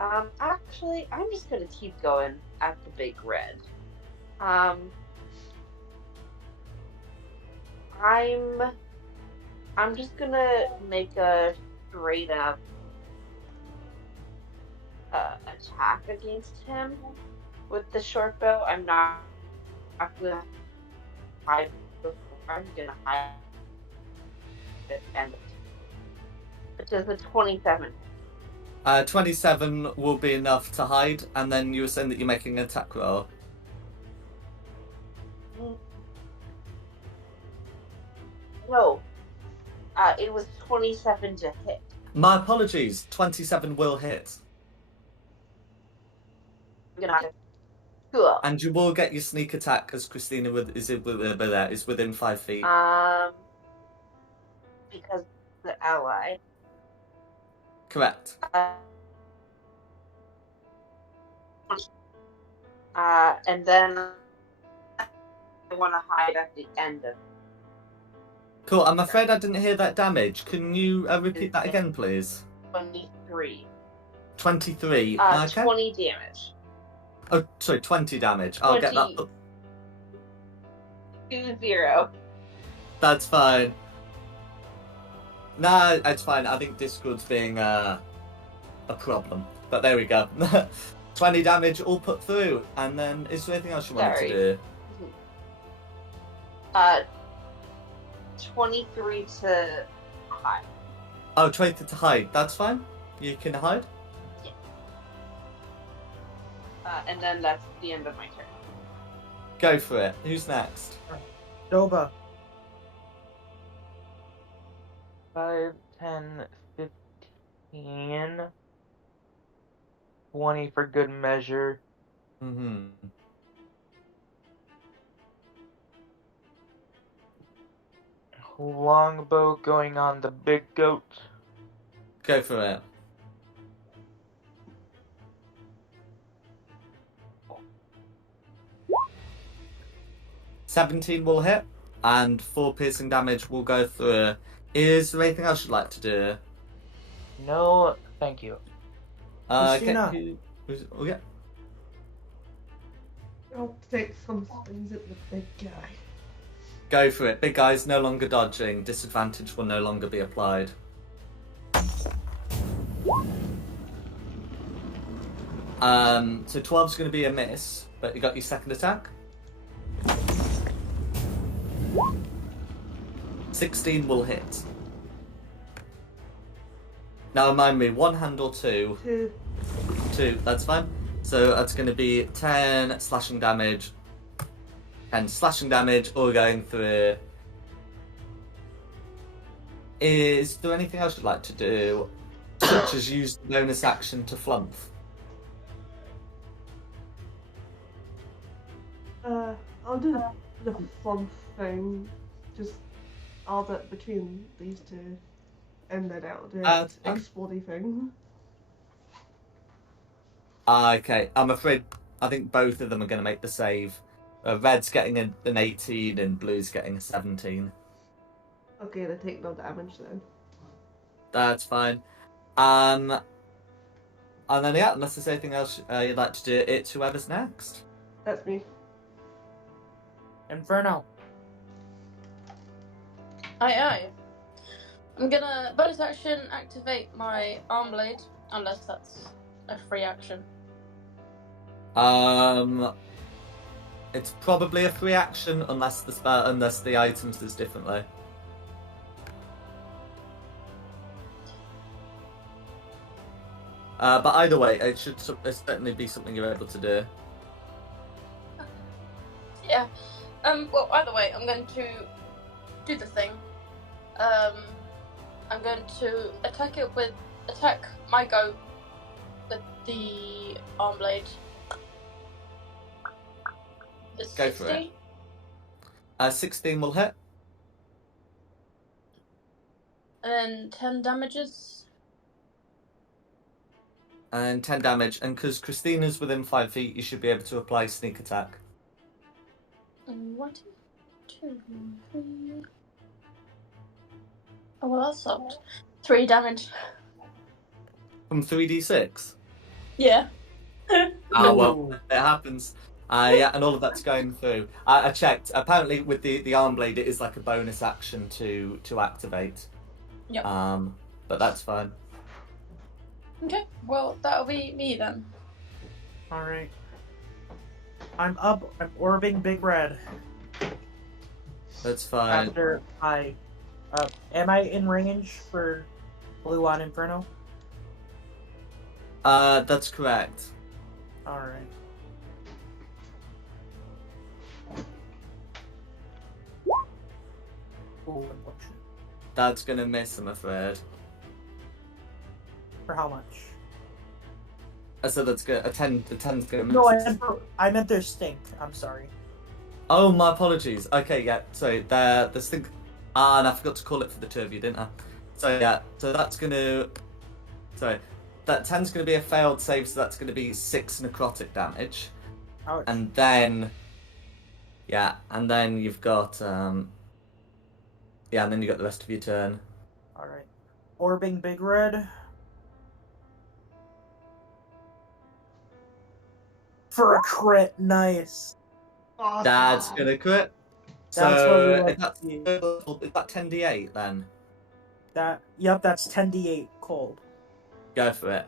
Actually, I'm just gonna keep going at the big red. Um, I'm just gonna make a straight up attack against him with the short bow. I'm not gonna hide before. I'm gonna hide it, and it does a 27. 27 will be enough to hide, and then you were saying that you're making an attack roll. No, it was 27 to hit. My apologies, 27 will hit. I'm gonna cool. And you will get your sneak attack as Christina is within 5 feet. Because the ally. Correct. And then I want to hide at the end of. Cool, I'm afraid I didn't hear that damage. Can you repeat that again, please? 23. 23. 20 damage. Oh, sorry, 20 damage. I'll get that. 2-0. That's fine. Nah, it's fine. I think Discord's being a problem. But there we go. 20 damage all put through. And then, is there anything else you wanted to do? 23 to hide. Oh, 20 to hide. That's fine. You can hide. Yeah. And then that's the end of my turn. Go for it. Who's next? Doba. 5, 10, 15, 20 for good measure. Mm-hmm. Longbow going on the big goat. Go for it. $17 will hit, and 4 piercing damage will go through. Is there anything else you'd like to do? No, thank you. Christina. Yeah. I'll take some swings at the big guy. Go for it. Big guy's no longer dodging. Disadvantage will no longer be applied. So 12's going to be a miss, but you got your second attack. 16 will hit. Now remind me, one hand or two? 2. 2, that's fine. So that's going to be 10 slashing damage. And slashing damage all going through. Is there anything else you'd like to do? Such as use the bonus action to flump? I'll do the fun thing. Just all that between these two. And then I'll do an explodey thing. Okay, I'm afraid I think both of them are going to make the save. Red's getting an 18 and Blue's getting a 17. Okay, they take no damage then. That's fine. And then yeah, unless there's anything else you'd like to do, it's whoever's next. That's me. Inferno. Aye. I'm gonna bonus action activate my arm blade, unless that's a free action. It's probably a free action unless the item says differently. But either way, it should certainly be something you're able to do. Yeah. Well, either way, I'm going to do the thing. I'm going to attack my goat with the arm blade. It's Go for it. 16 will hit. And then 10 damages. And 10 damage. And because Christina's within 5 feet, you should be able to apply sneak attack. 1, 2, 3. Oh, well, that sucked. 3 damage. From 3d6? Yeah. Ah, well, Ooh. it happens. Yeah, and all of that's going through. I checked. Apparently, with the arm blade, it is like a bonus action to activate. Yep. But that's fine. Okay, well, that'll be me then. Alright. I'm up. I'm orbing Big Red. That's fine. After I... am I in range for Blue on Inferno? That's correct. Alright. Ooh, unfortunate. That's gonna miss, I'm afraid. For how much? So that's good. A 10's gonna miss. No, I meant their stink. I'm sorry. Oh, my apologies. Okay, yeah. So the thing. And I forgot to call it for the two of you, didn't I? So yeah. So that's gonna. Sorry. That 10's gonna be a failed save, so that's gonna be 6 necrotic damage. Ouch. And then. Yeah, and then you've got yeah, and then you got the rest of your turn. Alright. Orbing Big Red. For a crit, nice. Awesome. Dad's gonna crit. That's what we So like is that, to see. is that 10d8 then? Yep, that's 10d8 cold. Go for it.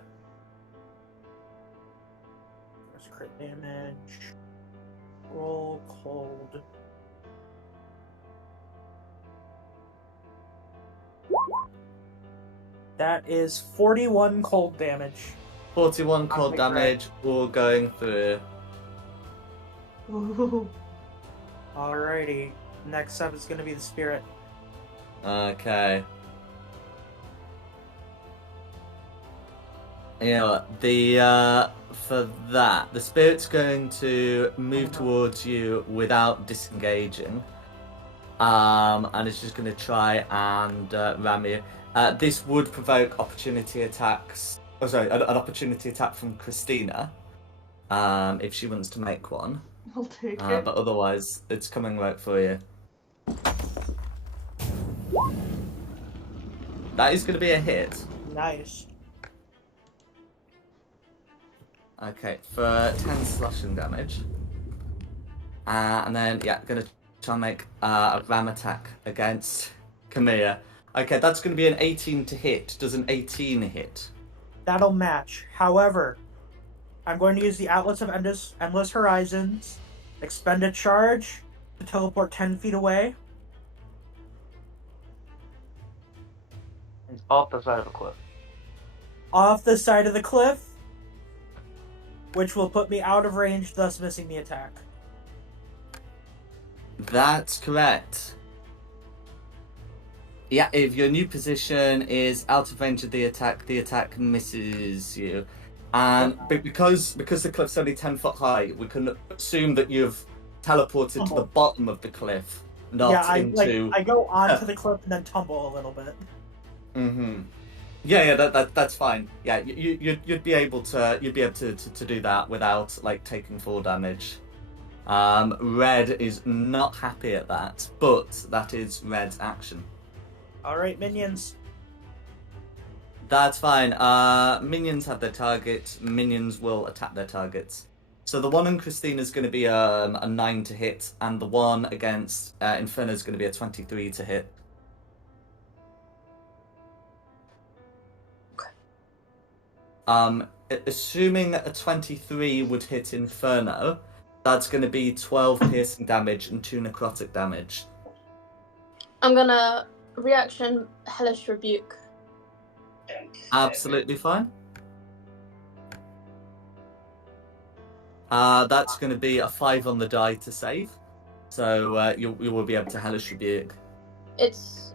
There's crit damage. Roll cold. That is 41 cold damage. 41 cold Big damage, all going through. Ooh. Alrighty. Next up is gonna be the spirit. Okay. You know what, for that, the spirit's going to move towards you without disengaging. And it's just going to try and ram you. This would provoke opportunity attacks. Oh, sorry, an opportunity attack from Christina, if she wants to make one. I'll take it. But otherwise, it's coming right for you. That is going to be a hit. Nice. Okay, for 10 slashing damage. And then, yeah, gonna try and make a ram attack against Camilla. Okay, that's gonna be an 18 to hit. Does an 18 hit? That'll match. However, I'm going to use the Atlas of Endless Horizons, expend a charge to teleport 10 feet away. It's off the side of a cliff. Off the side of the cliff, which will put me out of range, thus missing the attack. That's correct. Yeah, if your new position is out of range of the attack misses you. And because the cliff's only 10 foot high, we can assume that you've teleported to the bottom of the cliff, not into... I go onto the cliff and then tumble a little bit. Mm-hmm. Yeah, that's fine. Yeah, you'd be able to do that without like taking full damage. Red is not happy at that, but that is Red's action. All right, minions. That's fine. Minions have their targets. Minions will attack their targets. So the one on Christina is going to be a 9 to hit, and the one against Inferno is going to be a 23 to hit. Assuming a 23 would hit Inferno, that's going to be 12 piercing damage and 2 necrotic damage. I'm gonna reaction Hellish Rebuke. Absolutely fine. That's going to be a 5 on the die to save, so you will be able to Hellish Rebuke. It's...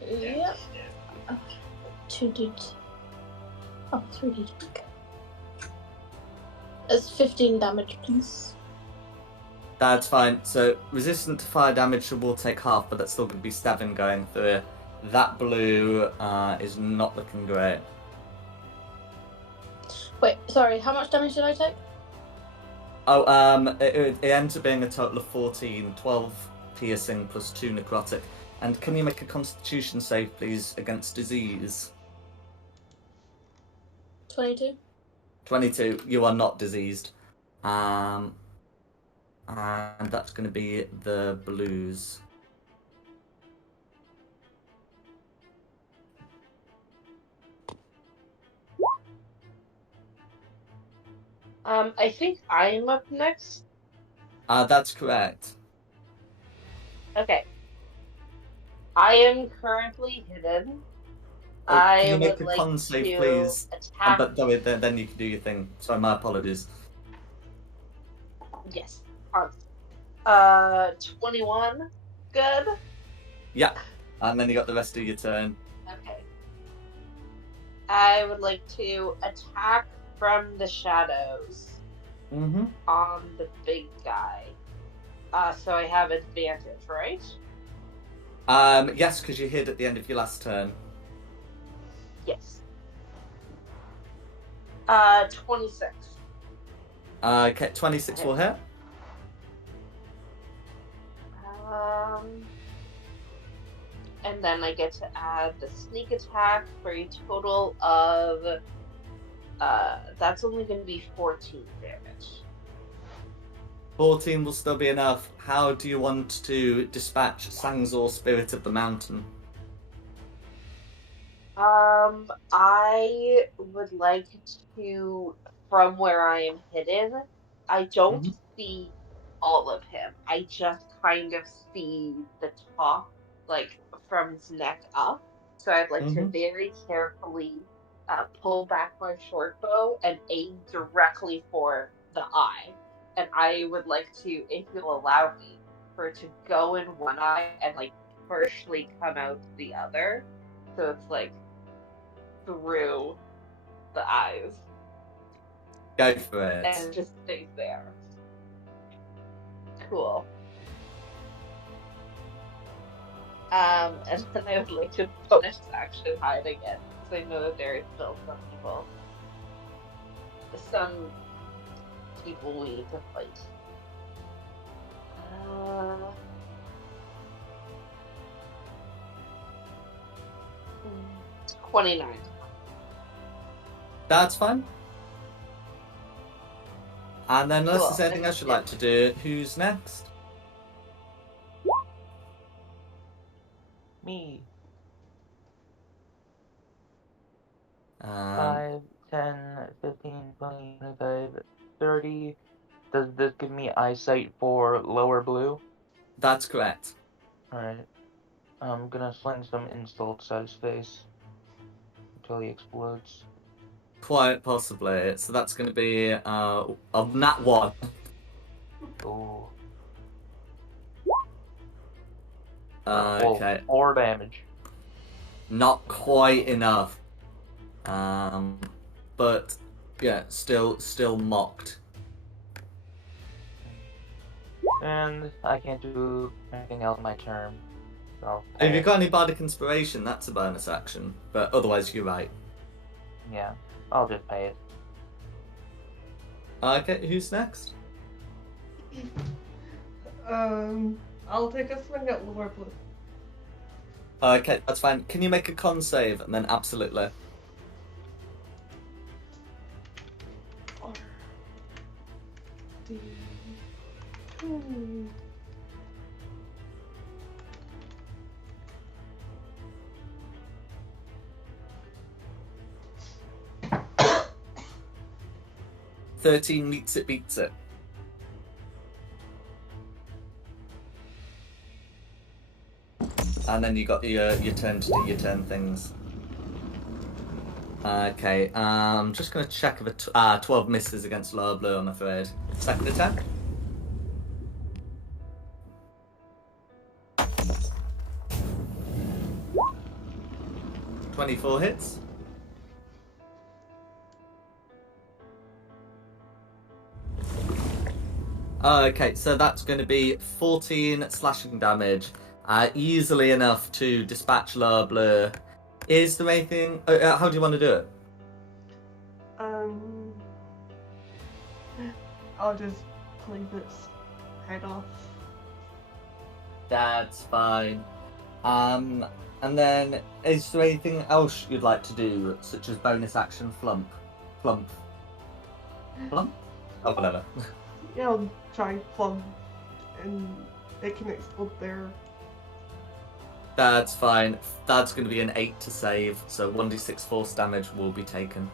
Yep. 2d... Oh, 3d. It's 15 damage, please. That's fine. So resistant to fire damage will take half, but that's still going to be 7 going through. That blue is not looking great. Wait, sorry, how much damage did I take? Oh, it ends up being a total of 14, 12 piercing plus 2 necrotic. And can you make a Constitution save, please, against disease? 22. 22. You are not diseased. And that's going to be the blues. I think I'm up next. That's correct. Okay. I am currently hidden. Can I you make would a like con save, to please? attack. But then you can do your thing. Sorry, my apologies. Yes. 21. Good. Yeah. And then you got the rest of your turn. Okay. I would like to attack from the shadows Mm-hmm. on the big guy. So I have advantage, right? Yes, because you hid at the end of your last turn. Yes. 26. Okay, 26 will hit. And then I get to add the sneak attack for a total of that's only going to be 14 damage. 14 will still be enough. How do you want to dispatch Sangzor, Spirit of the Mountain? I would like to, from where I am hidden, I don't Mhm. see all of him. I just kind of see the top, like from his neck up. So I'd like to Mhm. very carefully pull back my short bow and aim directly for the eye. And I would like to, if you'll allow me, for it to go in one eye and like partially come out the other. So it's like through the eyes Go for it. and just stays there. Cool. And then I would like to bonus action hide again, because I know that there is still some people we need to fight. 29. That's fine. And then, unless Cool. there's anything else you'd like to do, who's next? Me. Um, 5, 10, 15, 20, 25, 30. Does this give me eyesight for lower blue? that's correct. Alright. I'm gonna sling some insults at his face until he explodes. Quite possibly. So that's going to be a nat 1. Ooh. Okay. 4 damage. Not quite enough. But yeah, still mocked. And I can't do anything else in my turn. So, If you've got any bardic inspiration, that's a bonus action. But otherwise, you're right. yeah, I'll just pay it. Okay, who's next? I'll take a swing at lower blue. Okay, that's fine. Can you make a con save and then absolutely? Or D2. $13 meets it, beats it. And then you got your turn to do your turn things. Okay, just gonna check if a 12 misses against lower blue, I'm afraid. Second attack. $24 hits. Okay, so that's going to be 14 slashing damage, easily enough to dispatch lower blue. Is there anything? How do you want to do it? I'll just cleave its head off. That's fine. And then is there anything else you'd like to do, such as bonus action flump? Plum? Oh, whatever. Yeah, I'll try plum, and it can explode there. That's fine. That's going to be an 8 to save, so 1d6 force damage will be taken.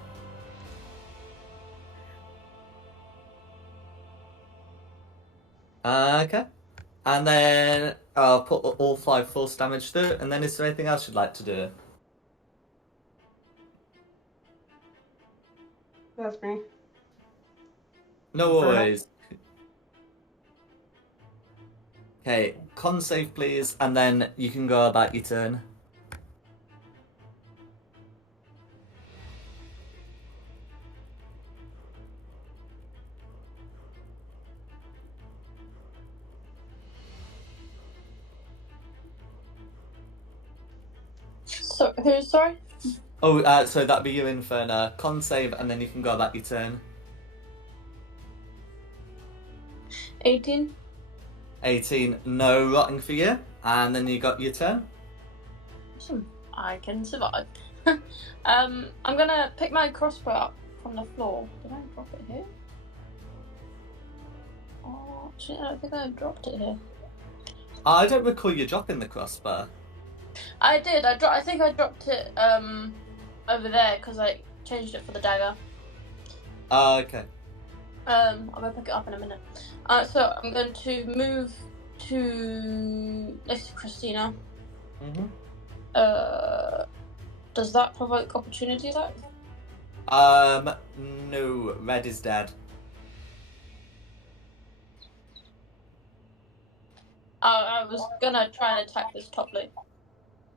Okay. And then I'll put all 5 force damage through, and then is there anything else you'd like to do? That's me. No Fair enough. worries. Okay, con save please, and then you can go about your turn. So who's sorry? Oh, so that'd be you, Inferno. Con save, and then you can go about your turn. 18. 18, no rotting for you, and then you got your turn. Awesome. I can survive. I'm gonna pick my crossbow up from the floor. Did I drop it here? Oh, actually, I don't think I dropped it here. I don't recall you dropping the crossbow. I did. I think I dropped it over there because I changed it for the dagger. Okay. I'm gonna pick it up in a minute. So I'm going to move to next to Christina. Mm-hmm. Does that provoke opportunity attack? No, Red is dead. I was gonna try and attack this top lane.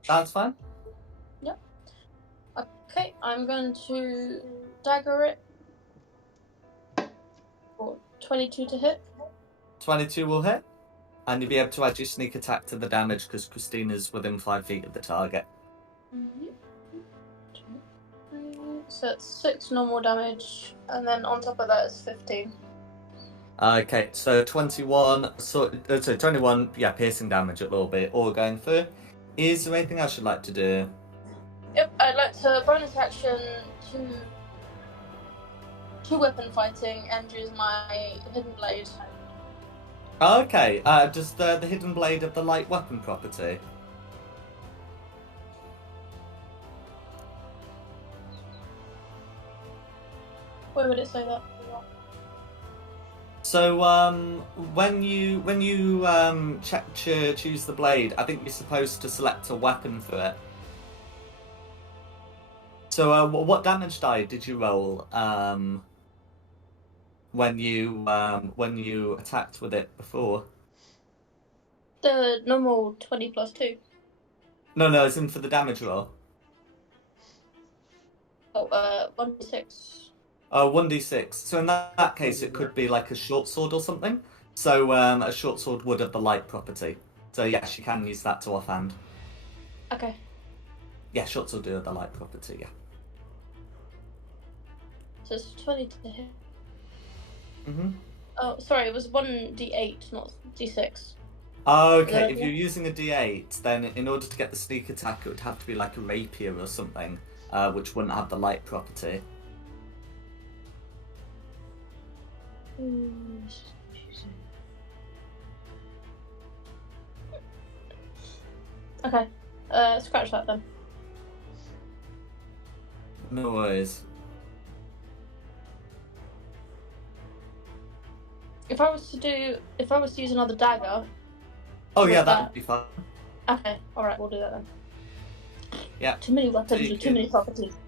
That's fine. Yep. Okay, I'm going to dagger it. For 22 to hit. 22 will hit, and you'll be able to add your sneak attack to the damage because Christina's within 5 feet of the target. Yep. So it's 6 normal damage, and then on top of that is 15. Okay, so 21, so 21, yeah, piercing damage a little bit, all going through. Is there anything else you'd like to do? Yep, I'd like to bonus action to weapon fighting and use my hidden blade. Okay, does the hidden blade of the light weapon property? Where would it say that? So when you choose the blade, I think you're supposed to select a weapon for it. So what damage die did you roll when you attacked with it before? The normal 20 plus 2. No, it's in for the damage roll. Oh, 1d6. 1d6. So in that case, it could be like a short sword or something. So a short sword would have the light property. So yes, you can use that to offhand. Okay. Yeah, short sword do have the light property. Yeah. So it's 20 to hit. Mhm. Oh, sorry, it was 1d8, not d6. Okay, if you're using a d8, then in order to get the sneak attack, it would have to be like a rapier or something, which wouldn't have the light property. Okay, scratch that then. No worries. If I was to use another dagger. Oh yeah, With that that. would be fun. Okay, alright, we'll do that then. Yeah. Too many weapons you and too can- many properties.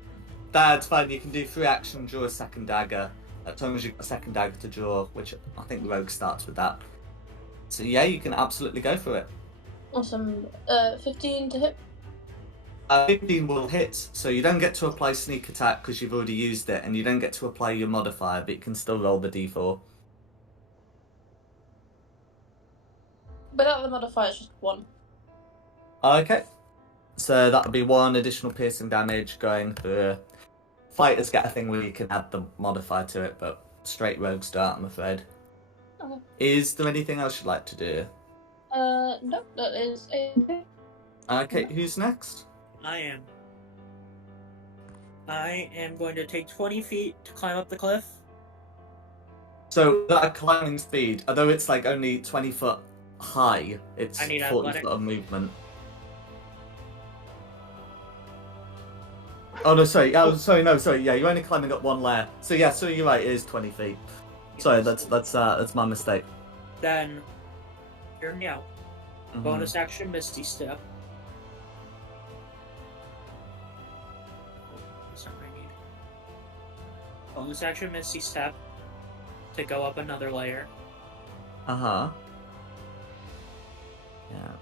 That's fine. You can do 3 action, draw a second dagger. As long as you've got a second dagger to draw, which I think Rogue starts with that. So yeah, you can absolutely go for it. Awesome. 15 to hit. 15 will hit, so you don't get to apply sneak attack because you've already used it, and you don't get to apply your modifier, but you can still roll the d4. Without the modifier, it's just 1. Okay. So that'll be 1 additional piercing damage going through. Fighters get a thing where you can add the modifier to it, but straight rogues don't, I'm afraid. Okay. Is there anything else you'd like to do? No, that is it. Okay, who's next? I am going to take 20 feet to climb up the cliff. So that climbing speed, although it's like only 20 foot high, it's I need 40 athletic. foot of movement. Oh no, sorry. Oh, sorry. No, sorry. Yeah, you're only climbing up one layer. So yeah, so you're right. It is 20 feet. Sorry, that's my mistake. Then, hear me out. Mhm. Bonus action Misty Step. That's not what I need. Bonus action Misty Step to go up another layer. Uh-huh. Yeah.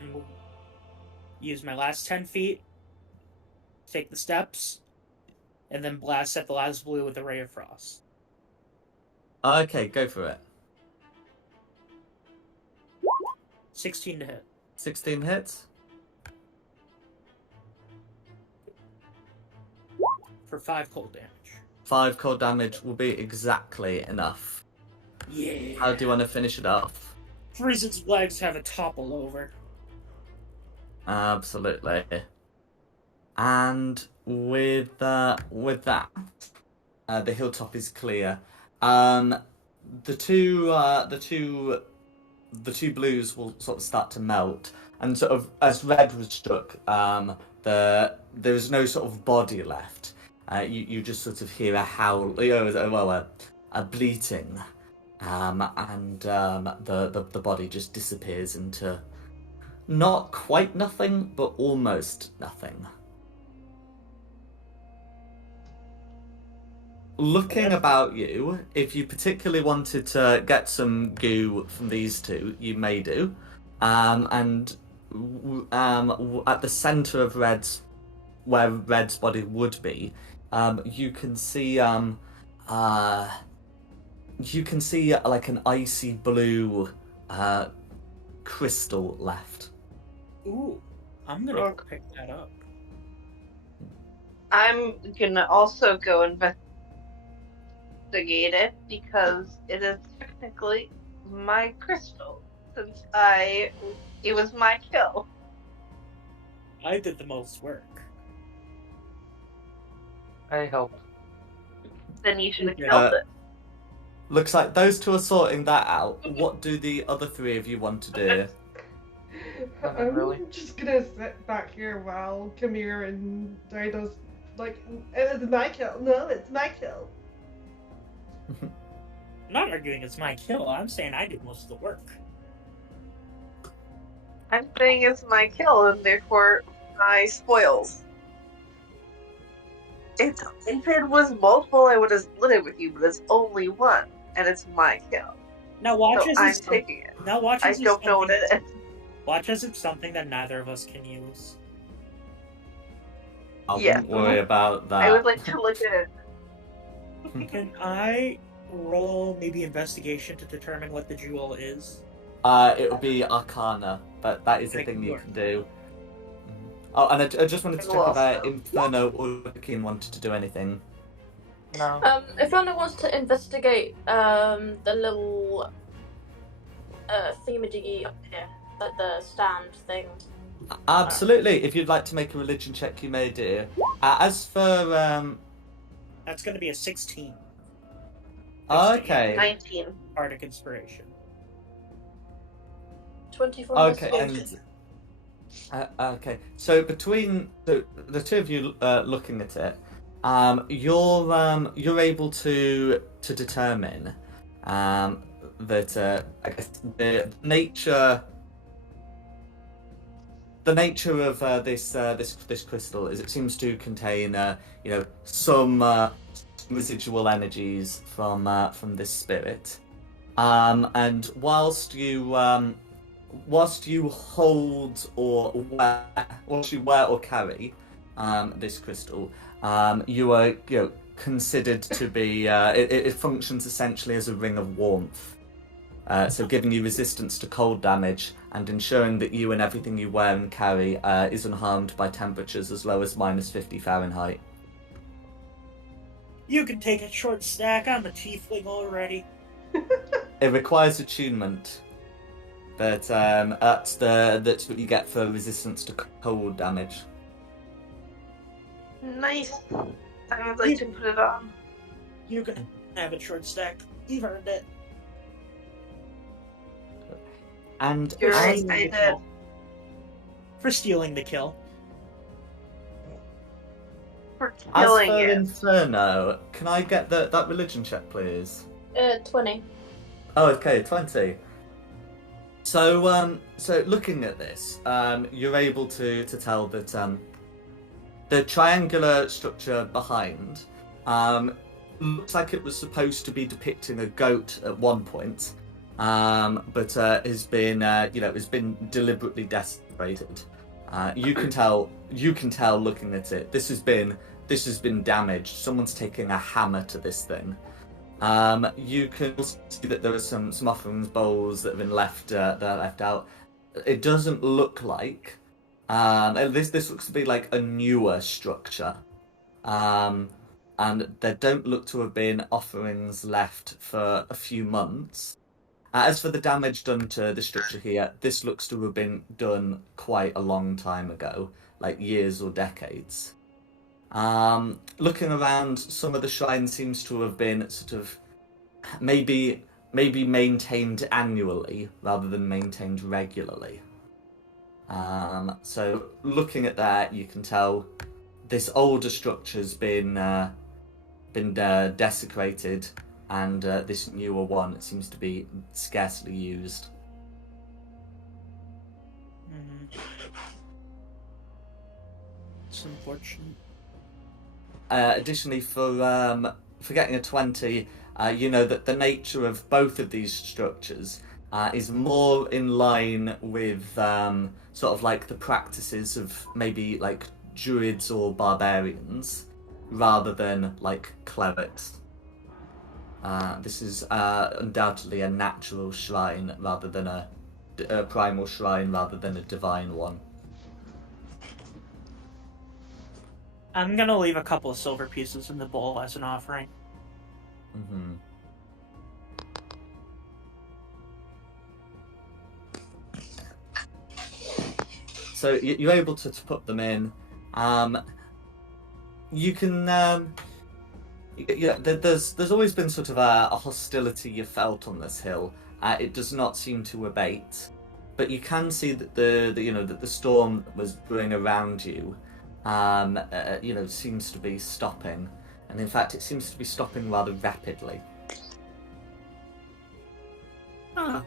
And we'll use my last 10 feet, take the steps, and then blast at the last blue with a Ray of Frost. Okay, go for it. 16 to hit. 16 hits. For 5 cold damage. 5 cold damage will be exactly enough. Yeah. How do you want to finish it off? Freeze's legs have a topple over. Absolutely. And with that, the hilltop is clear. The two blues will sort of start to melt, and sort of as red was struck, there is no sort of body left. You just sort of hear a howl, a bleating, and the body just disappears into not quite nothing, but almost nothing. Looking about you, if you particularly wanted to get some goo from these two, you may do. And at the centre of Red's, where Red's body would be, you can see like an icy blue crystal left. Ooh, I'm gonna pick that up. I'm gonna also go investigate it because it is technically my crystal, since it was my kill. I did the most work. I helped. Then you should have killed it. Looks like those two are sorting that out. What do the other three of you want to do? I'm really. just gonna sit back here while Kamir and Dido's like, it was my kill. No, it's my kill. I'm not arguing it's my kill. I'm saying I did most of the work. I'm saying it's my kill, and therefore my spoils. If it was multiple, I would have split it with you, but it's only one, and it's my kill. Now watch So as I'm it's taking it. Now watch I as don't know what it is. Watch as it's something that neither of us can use. I Yeah. wouldn't worry about that. I would like to look at it. Can I roll maybe investigation to determine what the jewel is? It would be Arcana, but that is a Make thing it you work. can do. Oh, and I just wanted to check if Also. Inferno or King wanted to do anything. No. If anyone wants to investigate the little thingamajiggy up here, like the stand thing. Absolutely. If you'd like to make a religion check, you may do. As for That's going to be a 16. okay, 19. Bardic Inspiration. 24 okay, investigation. and okay. So between the two of you looking at it, you're able to determine that I guess the nature of this crystal is it seems to contain some residual energies from this spirit, and whilst you hold or wear or carry this crystal, you are considered to be it functions essentially as a ring of warmth. So giving you resistance to cold damage and ensuring that you and everything you wear and carry is unharmed by temperatures as low as -50 Fahrenheit. You can take a short snack. I'm a tiefling already. It requires attunement, but that's what you get for resistance to cold damage. Nice. I would like to put it on. You can I have a short stack. You've earned it. And You're as- right, Stealing I the did. kill. For stealing the kill. For as killing for it. Inferno, can I get that religion check, please? 20. Oh, okay, 20. So, so looking at this, you're able to tell that the triangular structure behind looks like it was supposed to be depicting a goat at one point, but has been has been deliberately desecrated. You can tell looking at it. This has been damaged. Someone's taking a hammer to this thing. You can also see that there are some offerings bowls that have been left out. It doesn't look like this looks to be like a newer structure, and there don't look to have been offerings left for a few months. As for the damage done to the structure here, this looks to have been done quite a long time ago, like years or decades. Looking around, some of the shrines seems to have been sort of maybe maintained annually rather than maintained regularly. So looking at that, you can tell this older structure's been desecrated, and this newer one seems to be scarcely used. It's unfortunate. Additionally, for getting a 20, you know that the nature of both of these structures is more in line with sort of like the practices of maybe like druids or barbarians, rather than like clerics. This is undoubtedly a natural shrine rather than a primal shrine rather than a divine one. I'm gonna leave a couple of silver pieces in the bowl as an offering. Mm-hmm. So you're able to put them in. You can. There's always been sort of a hostility you felt on this hill. It does not seem to abate, but you can see that that the storm that was brewing around you, seems to be stopping, and in fact, it seems to be stopping rather rapidly. Huh.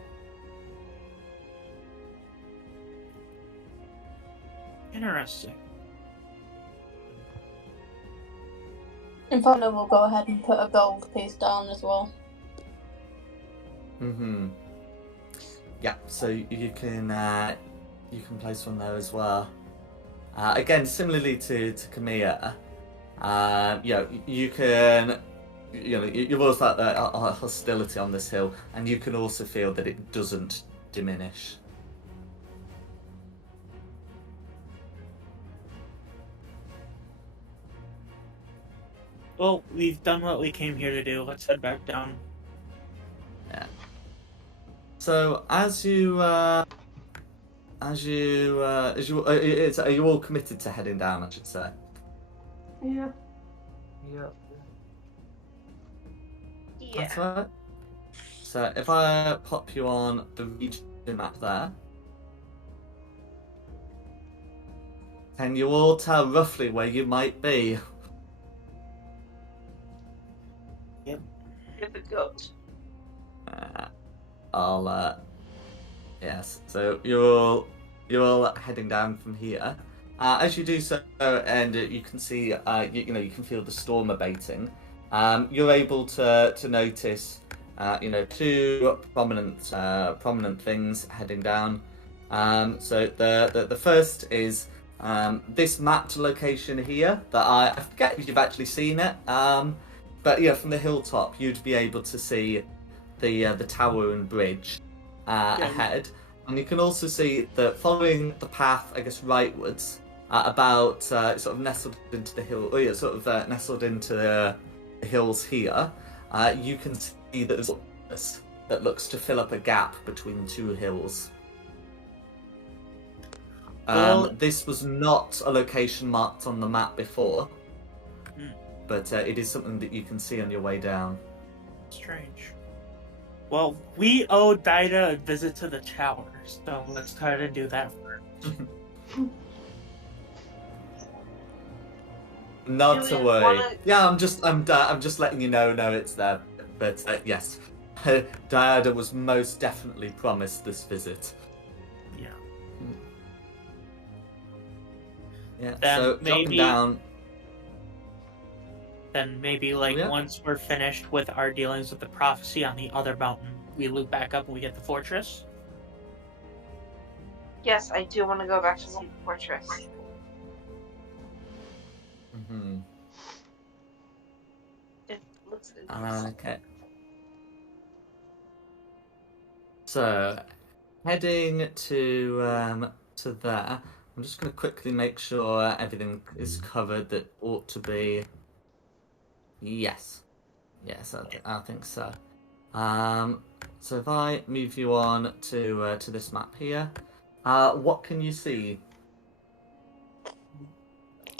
Interesting. Inferno will go ahead and put a gold piece down as well. Mm-hmm. Yeah, so you can place one there as well. Again, similarly to Camilla, you can, you've always felt that hostility on this hill, and you can also feel that it doesn't diminish. Well, we've done what we came here to do. Let's head back down. Yeah. So are you all committed to heading down? I should say. Yeah. Yep. Yeah. That's right. So if I pop you on the region map there, can you all tell roughly where you might be? If it goes. Yes. So you're all heading down from here. As you do so, and you can see, you can feel the storm abating. You're able to notice, two prominent things heading down. So the first is this mapped location here that I forget if you've actually seen it. But yeah, from the hilltop, you'd be able to see the tower and bridge ahead, and you can also see that following the path, I guess, rightwards, about sort of nestled into the hill, nestled into the hills here. You can see that there's this that looks to fill up a gap between two hills. This was not a location marked on the map before. But it is something that you can see on your way down. Strange. Well, we owe Daida a visit to the tower, so let's try to do that first. Not Do to we worry. wanna- Yeah, I'm just letting you know. No, it's there. But yes, Diada was most definitely promised this visit. Yeah. Yeah. Then So dropping maybe- down. Then maybe, like, Yeah. once we're finished with our dealings with the prophecy on the other mountain, we loop back up and we get the fortress. Yes, I do want to go back to see the fortress. Hmm. It looks interesting. Okay. So, heading to there. I'm just going to quickly make sure everything is covered that ought to be. Yes. Yes, I think so. So if I move you on to this map here, what can you see?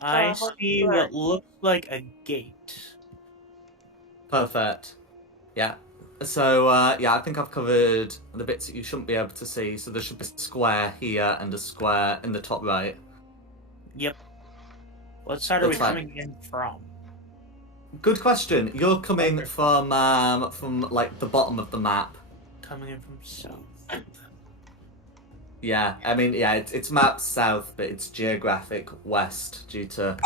I hold see on. what looks like a gate. Perfect. Yeah. So yeah, I think I've covered the bits that you shouldn't be able to see. So there should be a square here and a square in the top right. Yep. What side are we That's fine. coming in from? Good question. You're coming Okay. from like the bottom of the map. Coming in from south. Yeah, I mean, yeah, it's mapped south, but it's geographic west due to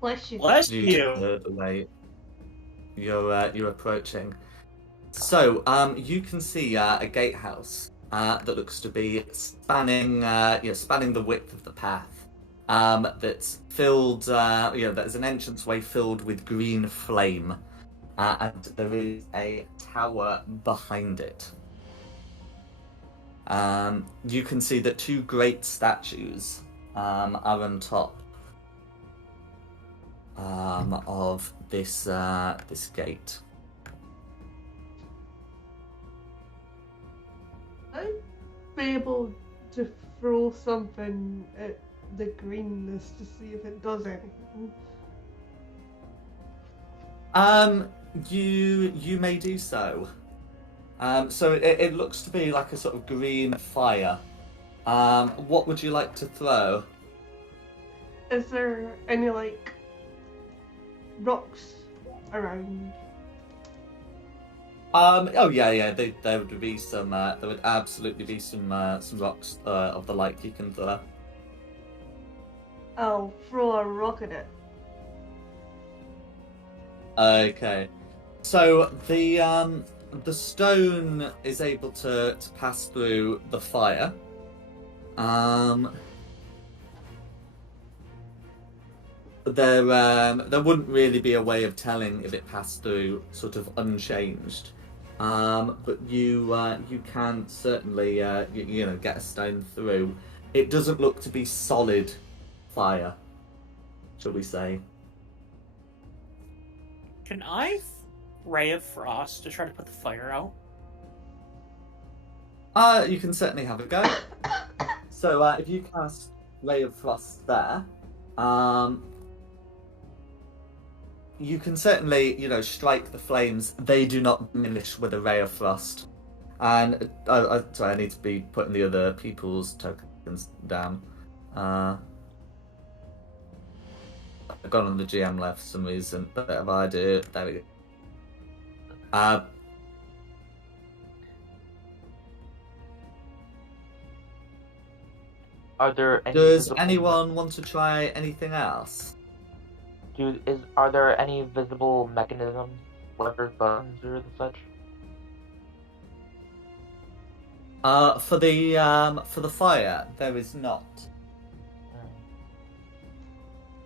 Bless you. Bless due you! to the way you're approaching. So, you can see a gatehouse that looks to be spanning the width of the path. That's filled, there's an entranceway filled with green flame, and there is a tower behind it. You can see that two great statues are on top of this gate. I'd be able to throw something at the greenness to see if it does anything. You may do so. So it looks to be like a sort of green fire. What would you like to throw? Is there any like rocks around? Oh yeah. There would be some. There would absolutely be some rocks of the like you can throw. I'll throw a rock at it. Okay. So the stone is able to pass through the fire. There wouldn't really be a way of telling if it passed through sort of unchanged. But you can certainly get a stone through. It doesn't look to be solid fire, shall we say? Can I Ray of Frost to try to put the fire out? You can certainly have a go. So if you cast Ray of Frost there, you can certainly, strike the flames. They do not diminish with a Ray of Frost. And sorry, I need to be putting the other people's tokens down. I've gone on the GM left for some reason, but if I do, there we go. Are there any Does visible- anyone want to try anything else? Are there any visible mechanisms, levers, buttons, or such? For the fire, there is not.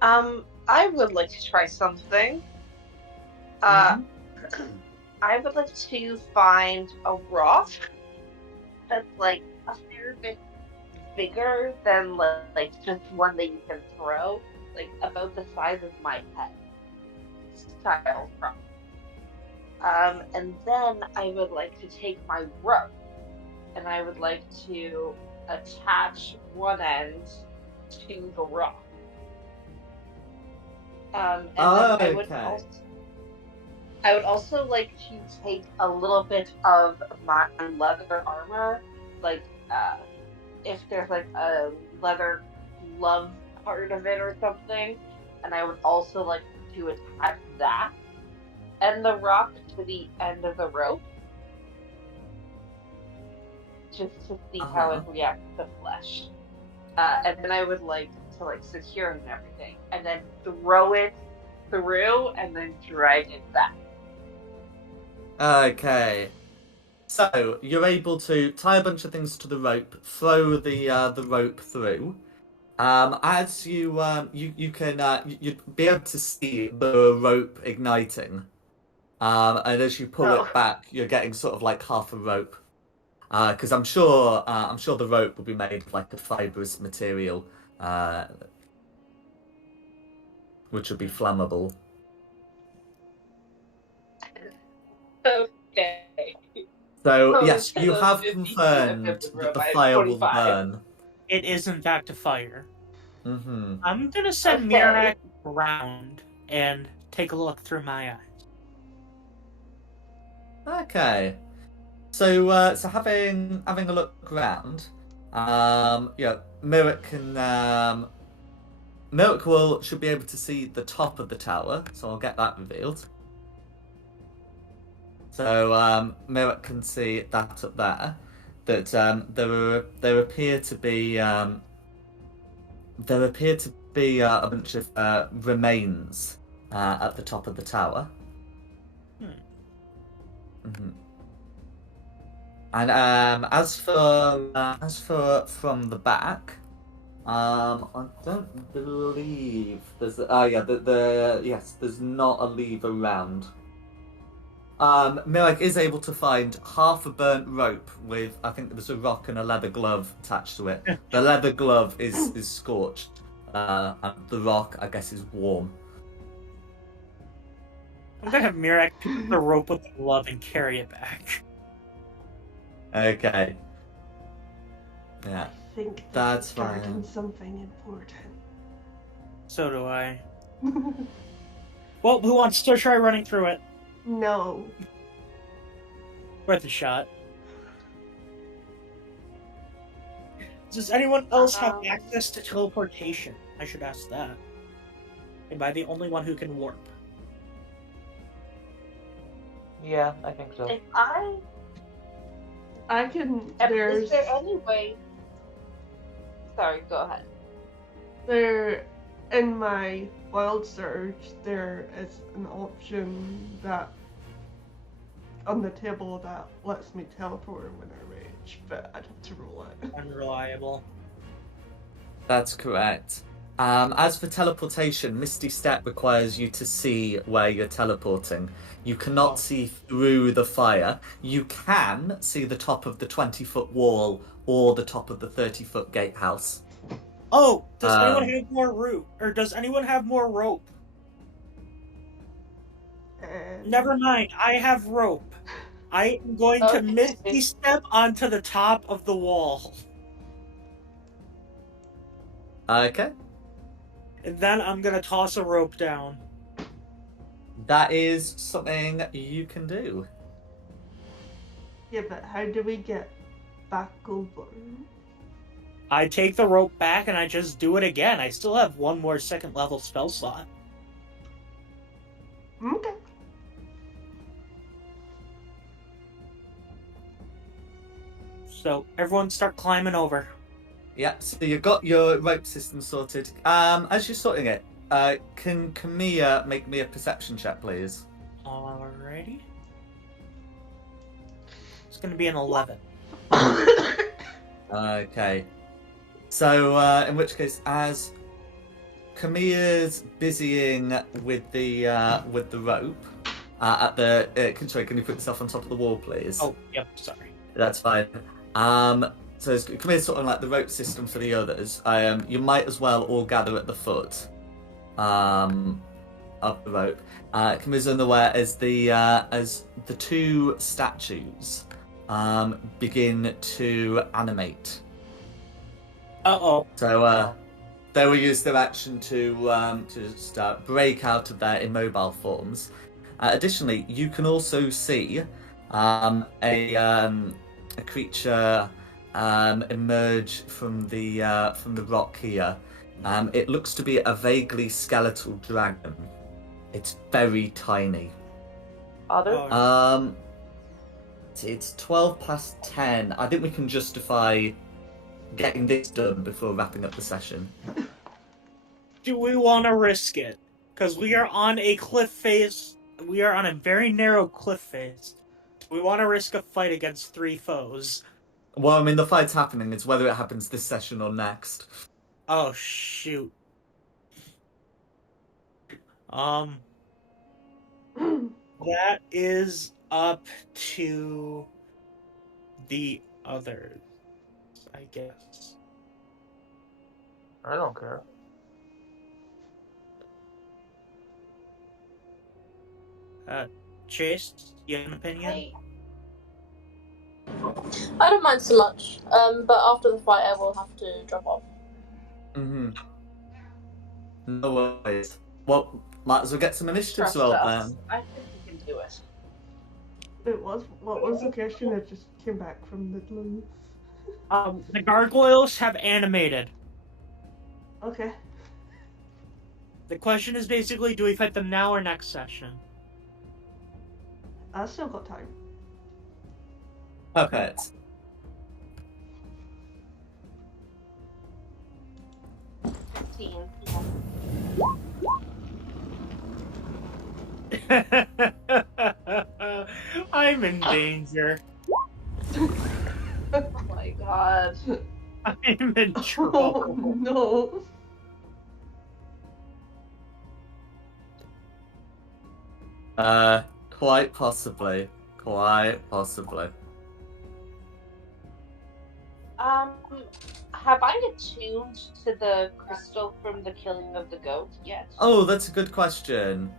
I would like to try something. I would like to find a rock that's like a fair bit bigger than like just one that you can throw, like about the size of my head. Style rock. And then I would like to take my rope and I would like to attach one end to the rock. And then I would Okay. also, I would also like to take a little bit of my leather armor, like if there's like a leather glove part of it or something, and I would also like to attach that and the rock to the end of the rope, just to see how it Uh-huh. reacts to flesh. And then I would like to like secure it and everything, and then throw it through, and then drag it back. Okay. So you're able to tie a bunch of things to the rope, throw the rope through. As you can you'd be able to see the rope igniting. And as you pull Oh, it back, you're getting sort of like half a rope. Because I'm sure the rope will be made of like a fibrous material, uh, which will be flammable. okay. So So yes, instead you of have 50 feet of confirmed hip that rope, the I have fire will 25. burn. It is in fact a fire. Mm-hmm. I'm gonna send Okay. Mirak around and take a look through my eyes. Okay. So having a look around, yeah, Mirak will should be able to see the top of the tower, so I'll get that revealed. So Mirak can see that up there. That there appear to be a bunch of remains at the top of the tower. Hmm. And as for from the back, I don't believe there's. Oh yeah, the yes, there's not a lever around. Mirak is able to find half a burnt rope with, I think there's a rock and a leather glove attached to it. The leather glove is scorched, and the rock, I guess, is warm. I'm gonna have Mirak pick up the rope with the glove and carry it back. Okay. Yeah, I think that's this is guarding fine. something important. So do I. Well, who wants to try running through it? No. Worth a shot. Does anyone else have access to teleportation? I should ask that. Am I the only one who can warp? Yeah, I think so. If I can. is there any way? Sorry, go ahead. There, in my wild search, there is an option that on the table that lets me teleport when I rage, but I'd have to roll it. Unreliable. That's correct. As for teleportation, Misty Step requires you to see where you're teleporting. You cannot see through the fire. You can see the top of the 20-foot wall or the top of the 30-foot gatehouse. Oh, does anyone have more rope? Or does anyone have more rope? Never mind, I have rope. I am going to Misty Step onto the top of the wall. Okay. And then I'm gonna toss a rope down. That is something you can do. Yeah, but how do we get back over? I take the rope back and I just do it again. I still have one more second level spell slot. Okay. So everyone start climbing over. Yeah, so you've got your rope system sorted. As you're sorting it, can Camilla make me a perception check, please? Alrighty. It's gonna be an 11. Okay. So, in which case, as Camilla's busying with the rope at the, can you put yourself on top of the wall, please? Oh, yep. Sorry. That's fine. So as Camilla's sort of like the rope system for the others. You might as well all gather at the foot, of the rope. Camilla's unaware as the two statues, begin to animate. Uh-oh. So they will use their action to just break out of their immobile forms. Additionally, you can also see a creature emerge from the rock here. It looks to be a vaguely skeletal dragon. It's very tiny. Other? Oh, It's 12 past 10. I think we can justify getting this done before wrapping up the session. do we want to risk it? Because we are on a cliff face. We are on a very narrow cliff face. Do we want to risk a fight against 3 foes? Well, I mean, the fight's happening. It's whether it happens this session or next. Oh, shoot. That is up to the others, I guess. I don't care. Chase, you have an opinion? I don't mind so much, but after the fight, I will have to drop off. Mm-hmm. No worries. Well, might as well get some initiatives Trust rolled us. then. I think we can do it. What was the question? I just came back from Midlands. The gargoyles have animated. Okay. The question is basically, do we fight them now or next session? I still got time. Perfect. I'm in danger. Oh my god. I'm in trouble. Oh, no. Quite possibly. Quite possibly. Have I attuned to the crystal from the killing of the goat yet? Oh, that's a good question.